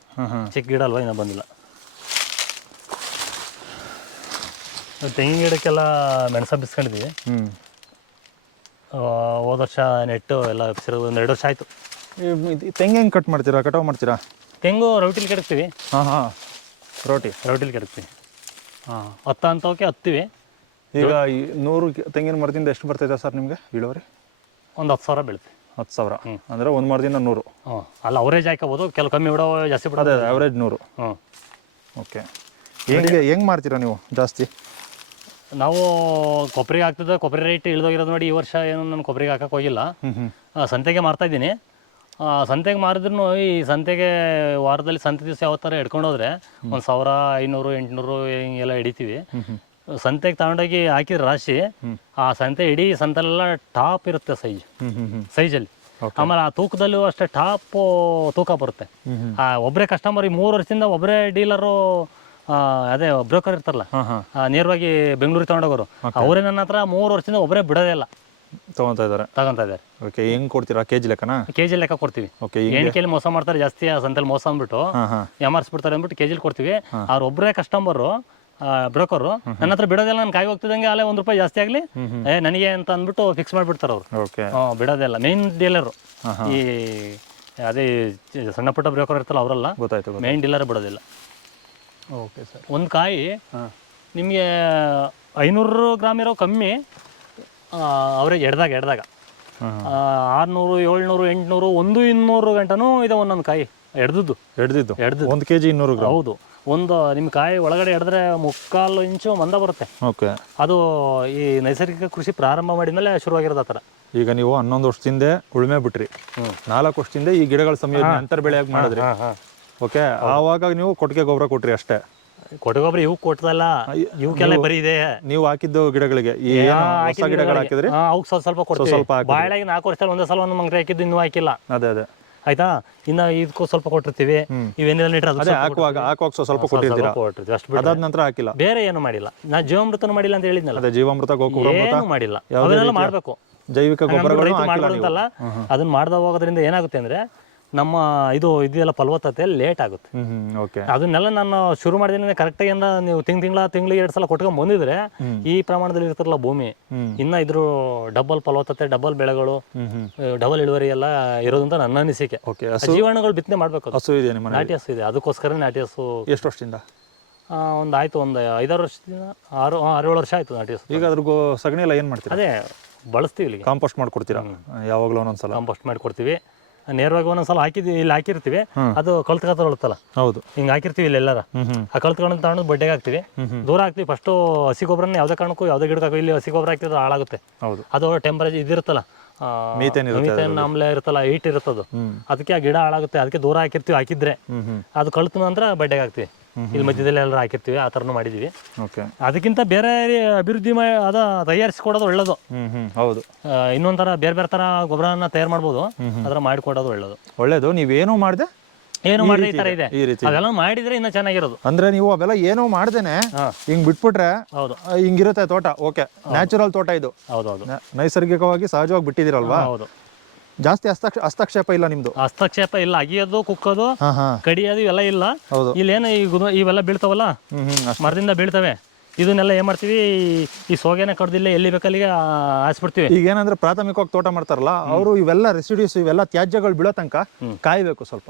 ಚಿಕ್ಕ ಗಿಡ ಅಲ್ವಾ ಇನ್ನೂ ಬಂದಿಲ್ಲ. ತೆಂಗಿನ ಗಿಡಕ್ಕೆಲ್ಲ ಮೆಣಸ ಬಿಸ್ಕೊಂಡಿದ್ದೀವಿ. ಹೋದ ವರ್ಷ ನೆಟ್ಟು ಎಲ್ಲ ಬಿಸಿರೋದು ಒಂದು ಎರಡು ವರ್ಷ ಆಯಿತು. ತೆಂಗಿನ ಹೆಂಗೆ ಕಟ್ ಮಾಡ್ತೀರಾ? ಕಟಾವ್ ಮಾಡ್ತೀರಾ? ತೆಂಗು ರೌಟಿಲಿ ಕೆಡಕ್ತೀವಿ ಹಾಂ ಹಾಂ. ರೋಟಿ. ರೌಟಿಲಿ ಕೆಡಕ್ತೀವಿ ಹಾಂ ಹತ್ತ ಅಂತವಕ್ಕೆ ಹತ್ತೀವಿ. ಈಗ ಈ ನೂರು ತೆಂಗಿನ ಮರದಿಂದ ಎಷ್ಟು ಬರ್ತೈತೆ ಸರ್ ನಿಮಗೆ ಇಳುವರಿ? ಒಂದು ಹತ್ತು ಸಾವಿರ ಬೀಳುತ್ತೆ. ಹತ್ತು ಸಾವಿರ. ಅಂದರೆ ಒಂದು ಮರದಿಂದ ನೂರು. ಹಾಂ ಅಲ್ಲ ಅವರೇಜ್ ಹಾಕೋಬೋದು ಕೆಲವು ಕಮ್ಮಿ ಬಿಡೋ ಜಾಸ್ತಿ ಬಿಡೋದು ಅದೇ ಆವ್ರೇಜ್ ನೂರು. ಹ್ಞೂ ಓಕೆ. ಹೆಂಗೆ ಹೆಂಗೆ ಮಾರ್ತೀರಾ ನೀವು ಜಾಸ್ತಿ? ನಾವು ಕೊಬ್ಬರಿಗೆ ಹಾಕ್ತಿದ್ದ ಕೊಬ್ಬರಿ ರೇಟ್ ಇಳಿದೋಗಿರೋದು ನೋಡಿ ಈ ವರ್ಷ ಏನು ನಾನು ಕೊಬ್ಬರಿಗೆ ಹಾಕಕ್ಕೆ ಹೋಗಿಲ್ಲ. ಹ್ಞೂ ಹ್ಞೂ ಆ, ಸಂತೆಗೆ ಮಾರ್ತಾ ಇದ್ದೀನಿ. ಸಂತೆಗೆ ಮಾರಿದ್ರು ಈ ಸಂತೆಗೆ ವಾರದಲ್ಲಿ ಸಂತೆ ದಿವಸ ಯಾವ ಥರ ಹಿಡ್ಕೊಂಡು ಹೋದ್ರೆ ಒಂದು ಸಾವಿರ ಐನೂರು ಎಂಟುನೂರು ಹಿಂಗೆಲ್ಲ ಹಿಡಿತೀವಿ. ಸಂತೆಗೆ ತಗೊಂಡೋಗಿ ಹಾಕಿದ್ರೆ ರಾಶಿ ಆ ಸಂತೆ ಇಡೀ ಸಂತೆಲ್ಲ ಟಾಪ್ ಇರುತ್ತೆ ಸೈಜ್. ಸೈಜಲ್ಲಿ. ಆಮೇಲೆ ಆ ತೂಕದಲ್ಲೂ ಅಷ್ಟೇ ಟಾಪ್ ತೂಕ ಬರುತ್ತೆ. ಆ ಒಬ್ಬರೇ ಕಸ್ಟಮರ್ ಈ ಮೂರು ವರ್ಷದಿಂದ ಒಬ್ಬರೇ ಡೀಲರು ಅದೇ ಬ್ರೋಕರ್ ಇರ್ತಾರಲ್ಲ ನೇರವಾಗಿ ಬೆಂಗಳೂರಿಗೆ ತಗೊಂಡೋಗೋರು. ಅವರೇ ನನ್ನ ಹತ್ರ ಮೂರು ವರ್ಷದಿಂದ ಒಬ್ಬರೇ ಬಿಡೋದೇ ಇಲ್ಲ. ತೊಗೊತಾ ಇದ್ದಾರೆ. ತಗೊಂತ ಇದ್ದಾರೆ. ಓಕೆ ಹೆಂಗೆ ಕೊಡ್ತೀರಾ? ಕೆಜಿ ಲೆಕ್ಕನಾ? ಕೆಜಿ ಲೆಕ್ಕ ಕೊಡ್ತೀವಿ. ಓಕೆ ಎಣಿಕೆಯಲ್ಲಿ ಮೋಸ ಮಾಡ್ತಾರೆ ಜಾಸ್ತಿ ಆ ಸಂತೆಲಿ ಮೋಸ ಅಂದ್ಬಿಟ್ಟು ಬಿಡ್ತಾರೆ ಅಂದ್ಬಿಟ್ಟು ಕೆ ಜಿಲಿ ಕೊಡ್ತೀವಿ ಅವ್ರ ಒಬ್ಬರೇ ಕಸ್ಟಮರು ಬ್ರೋಕರು ನನ್ನ ಹತ್ರ ಬಿಡೋದಿಲ್ಲ ನಾನು ಕಾಯಿ ಹೋಗ್ತಿದ್ದಂಗೆ ಅಲ್ಲೇ ಒಂದು ರೂಪಾಯಿ ಜಾಸ್ತಿ ಆಗಲಿ ಏ ನನಗೆ ಅಂತ ಅಂದ್ಬಿಟ್ಟು ಫಿಕ್ಸ್ ಮಾಡಿಬಿಡ್ತಾರೆ ಅವರು. ಓಕೆ ಬಿಡೋದಿಲ್ಲ. ಮೇನ್ ಡೀಲರು ಈ ಅದೇ ಸಣ್ಣ ಪುಟ್ಟ ಬ್ರೋಕರ್ ಇರ್ತಲ್ಲ ಅವರಲ್ಲ ಗೊತ್ತಾಯ್ತು ಮೇನ್ ಡೀಲರ್ ಬಿಡೋದಿಲ್ಲ. ಓಕೆ ಸರ್ ಒಂದು ಕಾಯಿ ನಿಮಗೆ ಐನೂರು ಗ್ರಾಮ್ ಇರೋ ಕಮ್ಮಿ ಅವರೇ ಎಡ್ದಾಗ ಎಡ್ದಾಗ. ಆರುನೂರು ಏಳ್ನೂರು ಎಂಟ್ನೂರು ಒಂದು ಇನ್ನೂರು ಗಂಟನೂ ಇದೆ ಒಂದೊಂದು ಕಾಯಿ ಎಡ್ದಿದ್ದು. ಎಡ್ದಿದ್ದು? ಎಡ್ದು ಒಂದು ಕೆ ಜಿ ಇನ್ನೂರು ಗ್ರಾಮ್? ಹೌದು. ಒಂದು ನಿಮ್ಮ ಕಾಯಿ ಒಳಗಡೆ ಎಡದ್ರೆ ಮುಕ್ಕಾಲು ಇಂಚು ಮಂದ ಬರುತ್ತೆ. ಓಕೆ. ಅದು ಈ ನೈಸರ್ಗಿಕ ಕೃಷಿ ಪ್ರಾರಂಭ ಮಾಡಿದ್ಮೇಲೆ ಶುರುವಾಗಿರೋದು ಆ ಥರ. ಈಗ ನೀವು ಹನ್ನೊಂದು ವರ್ಷದಿಂದ ಉಳುಮೆ ಬಿಟ್ರಿ. ನಾಲ್ಕು ವರ್ಷದಿಂದ ಈ ಗಿಡಗಳ ಸಂಯೋಜನೆ ಅಂತರ್ ಬೆಳೆಯಾಗಿ ಮಾಡಿದ್ರಿ. ಓಕೆ. ಆವಾಗ ನೀವು ಕೊಟ್ಟಿಗೆ ಗೊಬ್ಬರ ಕೊಟ್ರಿ ಅಷ್ಟೇ. ಕೊಟ್ಟಗೊಬ್ಬರ ಇವು ಕೊಟ್ಟದಲ್ಲ ಇವಕ್ಕೆಲ್ಲ ಬರೀ ಇದೆ. ನೀವು ಹಾಕಿದ್ದು ಗಿಡಗಳಿಗೆ ಹೊಸ ಗಿಡಗಳು ಹಾಕಿದ್ರಿ? ಹಾ, ಅವಕ್ಕೆ ಸ್ವಲ್ಪ ಸ್ವಲ್ಪ ಕೊಡ್ತೀವಿ. ಬಾಳೆಗೆ ನಾಲ್ಕು ವರ್ಷದಲ್ಲಿ ಒಂದೇ ಸಲ ಒಂದು ಮಂಗ್ರೆ ಹಾಕಿದ್ದು ಇನ್ನೂ ಹಾಕಿಲ್ಲ. ಅದೇ ಅದೇ. ಆಯ್ತಾ? ಇನ್ನ ಇದಕ್ಕೂ ಸ್ವಲ್ಪ ಕೊಟ್ಟಿರ್ತೀವಿ. ಇವೇನಿಲ್ಲ ನೀಟ್ರೆ ಅದು ಹಾಕುವಾಗ ಹಾಕುವಾಗ ಸ್ವಲ್ಪ ಕೊಟ್ಟಿರ್ತೀರಾ? ಅಷ್ಟು ಅದಾದ ನಂತರ ಹಾಕಿಲ್ಲ. ಬೇರೆ ಏನು ಮಾಡಿಲ್ಲ. ನಾ ಜೀವಾಮೃತನೂ ಮಾಡಿಲ್ಲ ಅಂತ ಹೇಳಿದ್ನಲ್ಲ. ಅದೇ ಜೀವಾಮೃತ ಗೋಕುಲ ಏನು ಮಾಡಿಲ್ಲ. ಅದನ್ನೆಲ್ಲ ಮಾಡಬೇಕು. ಜೈವಿಕ ಗೊಬ್ಬರಗಳು ಅದನ್ನ ಮಾಡ್ದ ಹೋಗೋದ್ರಿಂದ ಏನಾಗುತ್ತೆ ಅಂದ್ರೆ ನಮ್ಮ ಇದು ಇದೆಲ್ಲ ಫಲವತ್ತತೆ ಲೇಟ್ ಆಗುತ್ತೆ. ಓಕೆ ಅದನ್ನೆಲ್ಲ ನಾನು ಶುರು ಮಾಡಿದ್ರೆ ಕರೆಕ್ಟಾಗಿ ಆಗಿ ನೀವು ತಿಂಗ್ ತಿಂಗಳ ತಿಂಗಳಿಗೆ ಎರಡು ಸಲ ಕೊಟ್ಕೊಂಡ್ ಬಂದಿದ್ರೆ ಈ ಪ್ರಮಾಣದಲ್ಲಿ ಇರ್ತಾರಲ್ಲ ಭೂಮಿ. ಇನ್ನ ಇದ್ರ ಡಬಲ್ ಫಲವತ್ತತೆ ಡಬಲ್ ಬೆಳೆಗಳು ಡಬಲ್ ಇಳುವರಿ ಎಲ್ಲ ಇರೋದಂತ ನನ್ನ ಅನಿಸಿಕೆ. ಜೀವಾಣುಗಳು ಬಿತ್ತನೆ ಮಾಡ್ಬೇಕು ಹಸು ಇದೆ ನಿಮ್ಮ ನಾಟಿ ಹಸು ಇದೆ. ಅದಕ್ಕೋಸ್ಕರ ನಾಟಿ ಹಸು ಎಷ್ಟು ವರ್ಷದಿಂದ? ಒಂದು ಆಯ್ತು ಒಂದು ಐದಾರು ವರ್ಷದಿಂದ ಆರು ಆ, ಆರು ಏಳು ವರ್ಷ ಆಯ್ತು ನಾಟಿ ಹಸು. ಈಗ ಅದ್ರ ಸಗಣಿ ಎಲ್ಲ ಏನು ಮಾಡ್ತೀರಾ? ಅದೇ ಬಳಸ್ತೀವಿ ಇಲ್ಲಿ ಕಾಂಪೋಸ್ಟ್ ಮಾಡ್ಕೊಡ್ತೀರಾ? ಯಾವಾಗಲೂ ಒಂದೊಂದ್ಸಲ. ಕಾಂಪೋಸ್ಟ್ ಮಾಡಿ ಕೊಡ್ತೀವಿ ನೇರವಾಗಿ ಒಂದೊಂದ್ಸಲ ಹಾಕಿದ್ವಿ ಇಲ್ಲಿ ಹಾಕಿರ್ತೀವಿ. ಅದು ಕಳ್ತ್ಕೊಳ್ತಲ್ಲ ಹೌದು. ಹಿಂಗ್ ಹಾಕಿರ್ತೀವಿ ಇಲ್ಲಿ ಎಲ್ಲಾರ. ಆ ಕಳ್ತ್ಕೊಂಡು ತಗೊಂಡು ಬಡ್ಡೆಗೆ ಹಾಕ್ತಿವಿ. ದೂರ ಹಾಕ್ತಿವಿ. ಫಸ್ಟು ಹಸಿ ಗೊಬ್ಬರನ್ನ ಯಾವುದೇ ಕಾರಣಕ್ಕೂ ಯಾವ್ದೇ ಗಿಡಕ್ಕೆ ಹಾಕಿ ಇಲ್ಲಿ ಹಸಿ ಗೊಬ್ಬರ ಹಾಕಿದ್ರೆ ಹಾಳಾಗುತ್ತೆ. ಹೌದು. ಅದು ಟೆಂಪರೇಚರ್ ಇದಿರುತ್ತಲ್ಲ. ಮೀಥೇನ್ ಆಮ್ಲ ಇರುತ್ತಲ್ಲ ಹೀಟ್ ಇರುತ್ತದು. ಅದಕ್ಕೆ ಆ ಗಿಡ ಹಾಳಾಗುತ್ತೆ. ಅದಕ್ಕೆ ದೂರ ಹಾಕಿರ್ತೀವಿ ಹಾಕಿದ್ರೆ. ಅದು ಕಳ್ತು ನಂತರ ಬಡ್ಡೆಗೆ ಹಾಕ್ತಿವಿ. ಇಲ್ಲಿ ಮಧ್ಯದಲ್ಲಿ ಎಲ್ಲರೂ ಹಾಕಿರ್ತೀವಿ ಆ ಥರನೂ ಮಾಡಿದ್ವಿ. ಓಕೆ. ಅದಕ್ಕಿಂತ ಬೇರೆ ಅಭಿವೃದ್ಧಿ ಮಾ ಅದ ತಯಾರಿಸಿಕೊಡೋದು ಒಳ್ಳೇದು. ಹ್ಮ್ ಹೌದು. ಇನ್ನೊಂಥರ ಬೇರೆ ಬೇರೆ ಥರ ಗೊಬ್ಬರನ ತಯಾರು ಮಾಡ್ಬೋದು ಅದರ ಮಾಡಿಕೊಡೋದು ಒಳ್ಳೇದು. ಒಳ್ಳೇದು. ನೀವೇನು ಮಾಡ್ದೆ? ಏನು ಮಾಡಿದ್ರೆ ಈ ಥರ ಇದೆ. ಈ ರೀತಿ ಅದೆಲ್ಲ ಮಾಡಿದ್ರೆ ಇನ್ನೂ ಚೆನ್ನಾಗಿರೋದು. ಅಂದ್ರೆ ನೀವು ಅವೆಲ್ಲ ಏನೋ ಮಾಡ್ದೇನೆ. ಹಿಂಗ್ ಬಿಟ್ಬಿಟ್ರೆ ಹೌದು. ಹಿಂಗಿರುತ್ತೆ ತೋಟ. ಓಕೆ. ನ್ಯಾಚುರಲ್ ತೋಟ ಇದು. ಹೌದು ಹೌದು. ನೈಸರ್ಗಿಕವಾಗಿ ಸಹಜವಾಗಿ ಬಿಟ್ಟಿದಿರಲ್ವಾ ಹೌದು. ಜಾಸ್ತಿ ಹಸ್ತಕ್ಷ ಹಸ್ತಕ್ಷೇಪ ಇಲ್ಲ ನಿಮ್ದು? ಹಸ್ತಕ್ಷೇಪ ಇಲ್ಲ. ಅಗಿಯೋದು ಕುಕ್ಕೋದು ಹಾ ಹಾ. ಕಡಿಯೋದು ಇವೆಲ್ಲ ಇಲ್ಲ. ಹೌದು. ಇಲ್ಲೇನು ಈ ಗುದು- ಇವೆಲ್ಲ ಬೀಳ್ತಾವಲ್ಲ? ಹ್ಮ್ ಹ್ಮ್ ಅಷ್ಟೇ. ಮರದಿಂದ ಬೀಳ್ತವೆ. ಇದನ್ನೆಲ್ಲ ಏನ್ ಮಾಡ್ತೀವಿ? ಈ- ಈ ಸೋಗೆನ ಕಡ್ದಿಲ್ಲ ಎಲ್ಲಿ ಬೇಕಲ್ಲಿಗೆ ಹಾಸ್ಬಿಡ್ತೀವಿ ಈಗ ಏನಂದ್ರೆ ಪ್ರಾಥಮಿಕವಾಗಿ ತೋಟ ಮಾಡ್ತಾರಲ್ಲ ಅವರು ಇವೆಲ್ಲ ರೆಸಿಡ್ಯೂಸ್ ಇವೆಲ್ಲ ತ್ಯಾಜ್ಯಗಳು ಬೀಳೋ ತನಕ ಕಾಯ್ಬೇಕು ಸ್ವಲ್ಪ.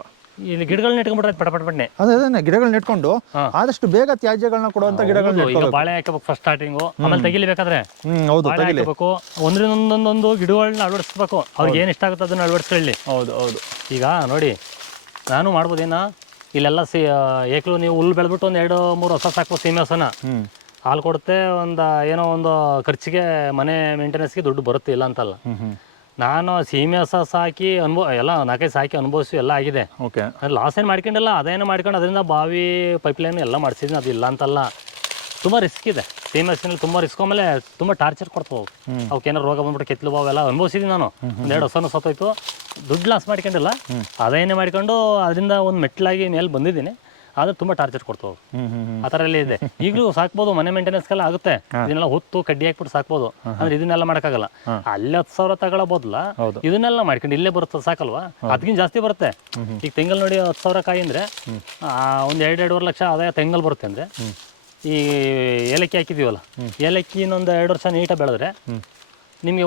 ಇಲ್ಲಿ ಗಿಡಗಳನ್ನ ಇಟ್ಕೊಂಡ್ಬಿಟ್ರೆ ಪಟ ಪಟ ಪಟ್ನೆ. ಅದೇ ಗಿಡಗಳನ್ನ ನೆಟ್ಕೊಂಡು ಆದಷ್ಟು ಬೇಗ ತ್ಯಾಜ್ಯಗಳನ್ನ ಕೊಡುವಂತ ಗಿಡಗಳನ್ನ ಬಾಳೆ ಹಾಕಬೇಕು ಫಸ್ಟ್ ಸ್ಟಾರ್ಟಿಂಗ್ ಆಮೇಲೆ ತೆಗಿಲಿಬೇಕಾದ್ರೆ? ಹ್ಮ್ ಹೌದು ಹಾಕಬೇಕು. ಒಂದ್ರಿಂದೊಂದೊಂದು ಗಿಡಗಳನ್ನ ಅಳವಡಿಸ್ಬೇಕು. ಅವ್ರಿಗೆ ಏನು ಇಷ್ಟ ಆಗುತ್ತೆ ಅದನ್ನ ಅಳವಡಿಸ್ಕೊಳ್ಳಿ. ಹೌದು ಹೌದು. ಈಗ ನೋಡಿ ನಾನು ಮಾಡ್ಬೋದೇನ? ಇಲ್ಲೆಲ್ಲ ಸಿ ಏಕಲು ನೀವು ಹುಲ್ಲು ಬೆಳೆದ್ಬಿಟ್ಟು ಒಂದು ಎರಡು ಮೂರು ಹೊಸ ಸಾಕು ಸೀಮೆ ಹೊಸನ. ಹಾಲು ಕೊಡುತ್ತೆ ಒಂದು ಏನೋ ಒಂದು ಖರ್ಚಿಗೆ ಮನೆ ಮೇಂಟೆನೆನ್ಸ್ಗೆ ದುಡ್ಡು ಬರುತ್ತೆ ಇಲ್ಲ ಅಂತಲ್ಲ. ನಾನು ಸೀಮೆ ಹಸ ಸಾಕಿ ಅನುಭವ ಎಲ್ಲ ನಾಲ್ಕೈದು ಸಾಕಿ ಅನುಭವಿಸಿ ಎಲ್ಲ ಆಗಿದೆ. ಓಕೆ. ಲಾಸ್ ಏನು ಮಾಡ್ಕೊಂಡಿಲ್ಲ ಅದೇನು ಮಾಡ್ಕೊಂಡು ಅದರಿಂದ ಬಾವಿ ಪೈಪ್ಲೈನ್ ಎಲ್ಲ ಮಾಡಿಸಿದ್ದೀನಿ ಅದು ಇಲ್ಲ ಅಂತಲ್ಲ. ತುಂಬ ರಿಸ್ಕ್ ಇದೆ. ಸೀಮೆ ಹಸಿನಲ್ಲಿ ತುಂಬ ರಿಸ್ಕ್ ಆಮೇಲೆ ತುಂಬ ಟಾರ್ಚರ್ ಕೊಡ್ತಾವೆ. ಅವಕ್ಕೆ ಏನಾರು ರೋಗ ಬಂದ್ಬಿಟ್ಟು ಕೆತ್ತಲು ಎಲ್ಲ ಅನುಭವಿಸಿದ್ದೀನಿ ನಾನು. ಒಂದೆರಡು ಹೊಸನು ಸತ್ತೋಯ್ತು. ದುಡ್ಡು ಲಾಸ್ ಮಾಡ್ಕೊಂಡಿಲ್ಲ. ಅದೇನೇ ಮಾಡ್ಕೊಂಡು ಅದರಿಂದ ಒಂದು ಮೆಟ್ಲಾಗಿ ಮೇಲೆ ಬಂದಿದ್ದೀನಿ. ಆದರೆ ತುಂಬಾ ಟಾರ್ಚರ್ ಕೊಡ್ತಾವೆ ಆ ಥರ ಎಲ್ಲ ಇದೆ. ಈಗಲೂ ಸಾಕ್ಬೋದು ಮನೆ ಮೇಂಟೆನೆನ್ಸ್ಗೆಲ್ಲ ಆಗುತ್ತೆ. ಇದನ್ನೆಲ್ಲ ಹೊತ್ತು ಕಡ್ಡಿ ಹಾಕ್ಬಿಟ್ಟು ಸಾಕ್ಬೋದು. ಅಂದ್ರೆ ಇದನ್ನೆಲ್ಲ ಮಾಡೋಕ್ಕಾಗಲ್ಲ. ಅಲ್ಲಿ ಹತ್ತು ಸಾವಿರ ತಗೊಳ್ಳೋ ಬದಲ. ಇದನ್ನೆಲ್ಲ ಮಾಡ್ಕೊಂಡು ಇಲ್ಲೇ ಬರುತ್ತೆ ಸಾಕಲ್ವಾ? ಅದಕ್ಕಿಂತ ಜಾಸ್ತಿ ಬರುತ್ತೆ. ಈಗ ತೆಂಗಲ್ ನೋಡಿ ಹತ್ತು ಸಾವಿರ ಕಾಯಿ ಅಂದ್ರೆ ಒಂದ್ ಎರಡು ಎರಡೂವರೆ ಲಕ್ಷ ಆದಾಯ ತೆಂಗಲ್ ಬರುತ್ತೆ ಅಂದ್ರೆ ಈ ಏಲಕ್ಕಿ ಹಾಕಿದೀವಲ್ಲ ಏಲಕ್ಕಿ ಇನ್ನೊಂದು ಎರಡು ವರ್ಷ ನೀಟಾಗಿ ಬೆಳೆದ್ರೆ ನಿಮಗೆ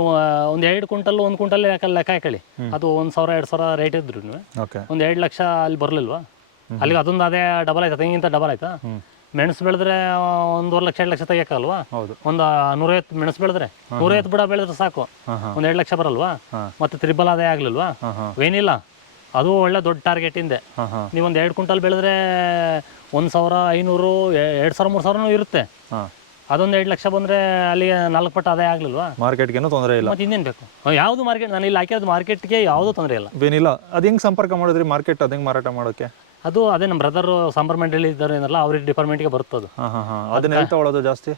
ಒಂದು ಎರಡು ಕ್ವಿಂಟಲ್ ಒಂದು ಕ್ವಿಂಟಲ್ ಲೆಕ್ಕ ಲೆಕ್ಕ ಹಾಕೊಳ್ಳಿ. ಅದು ಒಂದು ಸಾವಿರ ಎರಡು ಸಾವಿರ ರೇಟ್ ಇದ್ರು ಒಂದು ಎರಡು ಲಕ್ಷ ಅಲ್ಲಿ ಬರಲಿಲ್ವಾ? ಅಲ್ಲಿಗೆ ಅದೊಂದು ಅದೇ ಡಬಲ್ ಆಯ್ತಾ ತೆಂಗಿಂತ ಡಬಲ್ ಆಯ್ತಾ? ಮೆಣಸು ಬೆಳೆದ್ರೆ ಒಂದೂವರೆ ಲಕ್ಷ ಎರಡು ಲಕ್ಷ ತೆಗಿಯಕ್ಕಲ್ವಾ ಹೌದು. ಒಂದು ನೂರೈವತ್ತು ಮೆಣಸು ಬೆಳೆದ್ರೆ ನೂರೈವತ್ತು ಬುಡ ಬೆಳೆದ್ರೆ ಸಾಕು. ಒಂದು ಎರಡು ಲಕ್ಷ ಬರಲ್ವಾ? ಮತ್ತೆ ತ್ರಿಬಲ್ ಅದೇ ಆಗ್ಲಿಲ್ವಾ? ಏನಿಲ್ಲ. ಅದು ಒಳ್ಳೆ ದೊಡ್ಡ ಟಾರ್ಗೆಟ್ ಹಿಂದೆ ನೀವು ಒಂದು ಎರಡು ಕ್ವಿಂಟಲ್ ಬೆಳೆದ್ರೆ ಒಂದ್ ಸಾವಿರ ಐನೂರು ಎರಡ್ ಸಾವಿರ ಮೂರ್ ಸಾವಿರನೂ ಇರುತ್ತೆ. ಅದೊಂದು ಎರಡು ಲಕ್ಷ ಬಂದ್ರೆ ಅಲ್ಲಿಗೆ ನಾಲ್ಕು ಪಟ್ಟು ಅದೇ ಆಗ್ಲಿಲ್ವಾ? ಮಾರ್ಕೆಟ್ಗೇನು ತೊಂದರೆ ಇಲ್ಲ. ಮತ್ತೆ ಇನ್ನೇನು ಬೇಕು? ಯಾವುದು ಮಾರ್ಕೆಟ್ ನಾನು ಇಲ್ಲಿ ಹಾಕಿರೋದು ಮಾರ್ಕೆಟ್ಗೆ ಯಾವುದೂ ತೊಂದರೆ ಇಲ್ಲ. ಏನಿಲ್ಲ ಅದು ಹೆಂಗೆ ಸಂಪರ್ಕ ಮಾಡಿದ್ರಿ ಮಾರ್ಕೆಟ್ ಅದು ಹೆಂಗೆ ಮಾರಾಟ ಮಾಡೋಕ್ಕೆ ಅದು ಅದೇ ನಮ್ಮ ಬ್ರದರ್ ಸಾಂಬಾರ್ ಮಂಡಳಿ ಇದ್ದಾರೆ ಏನಲ್ಲ ಅವ್ರಿಗೆ ಡಿಪಾರ್ಟ್ಮೆಂಟ್ಗೆ ಬರ್ತದೆ. ಹಾಂ ಹಾಂ ಹಾಂ. ಅದನ್ನ ಎಲ್ಲಿ ತಗೊಳ್ಳೋದು ಜಾಸ್ತಿ?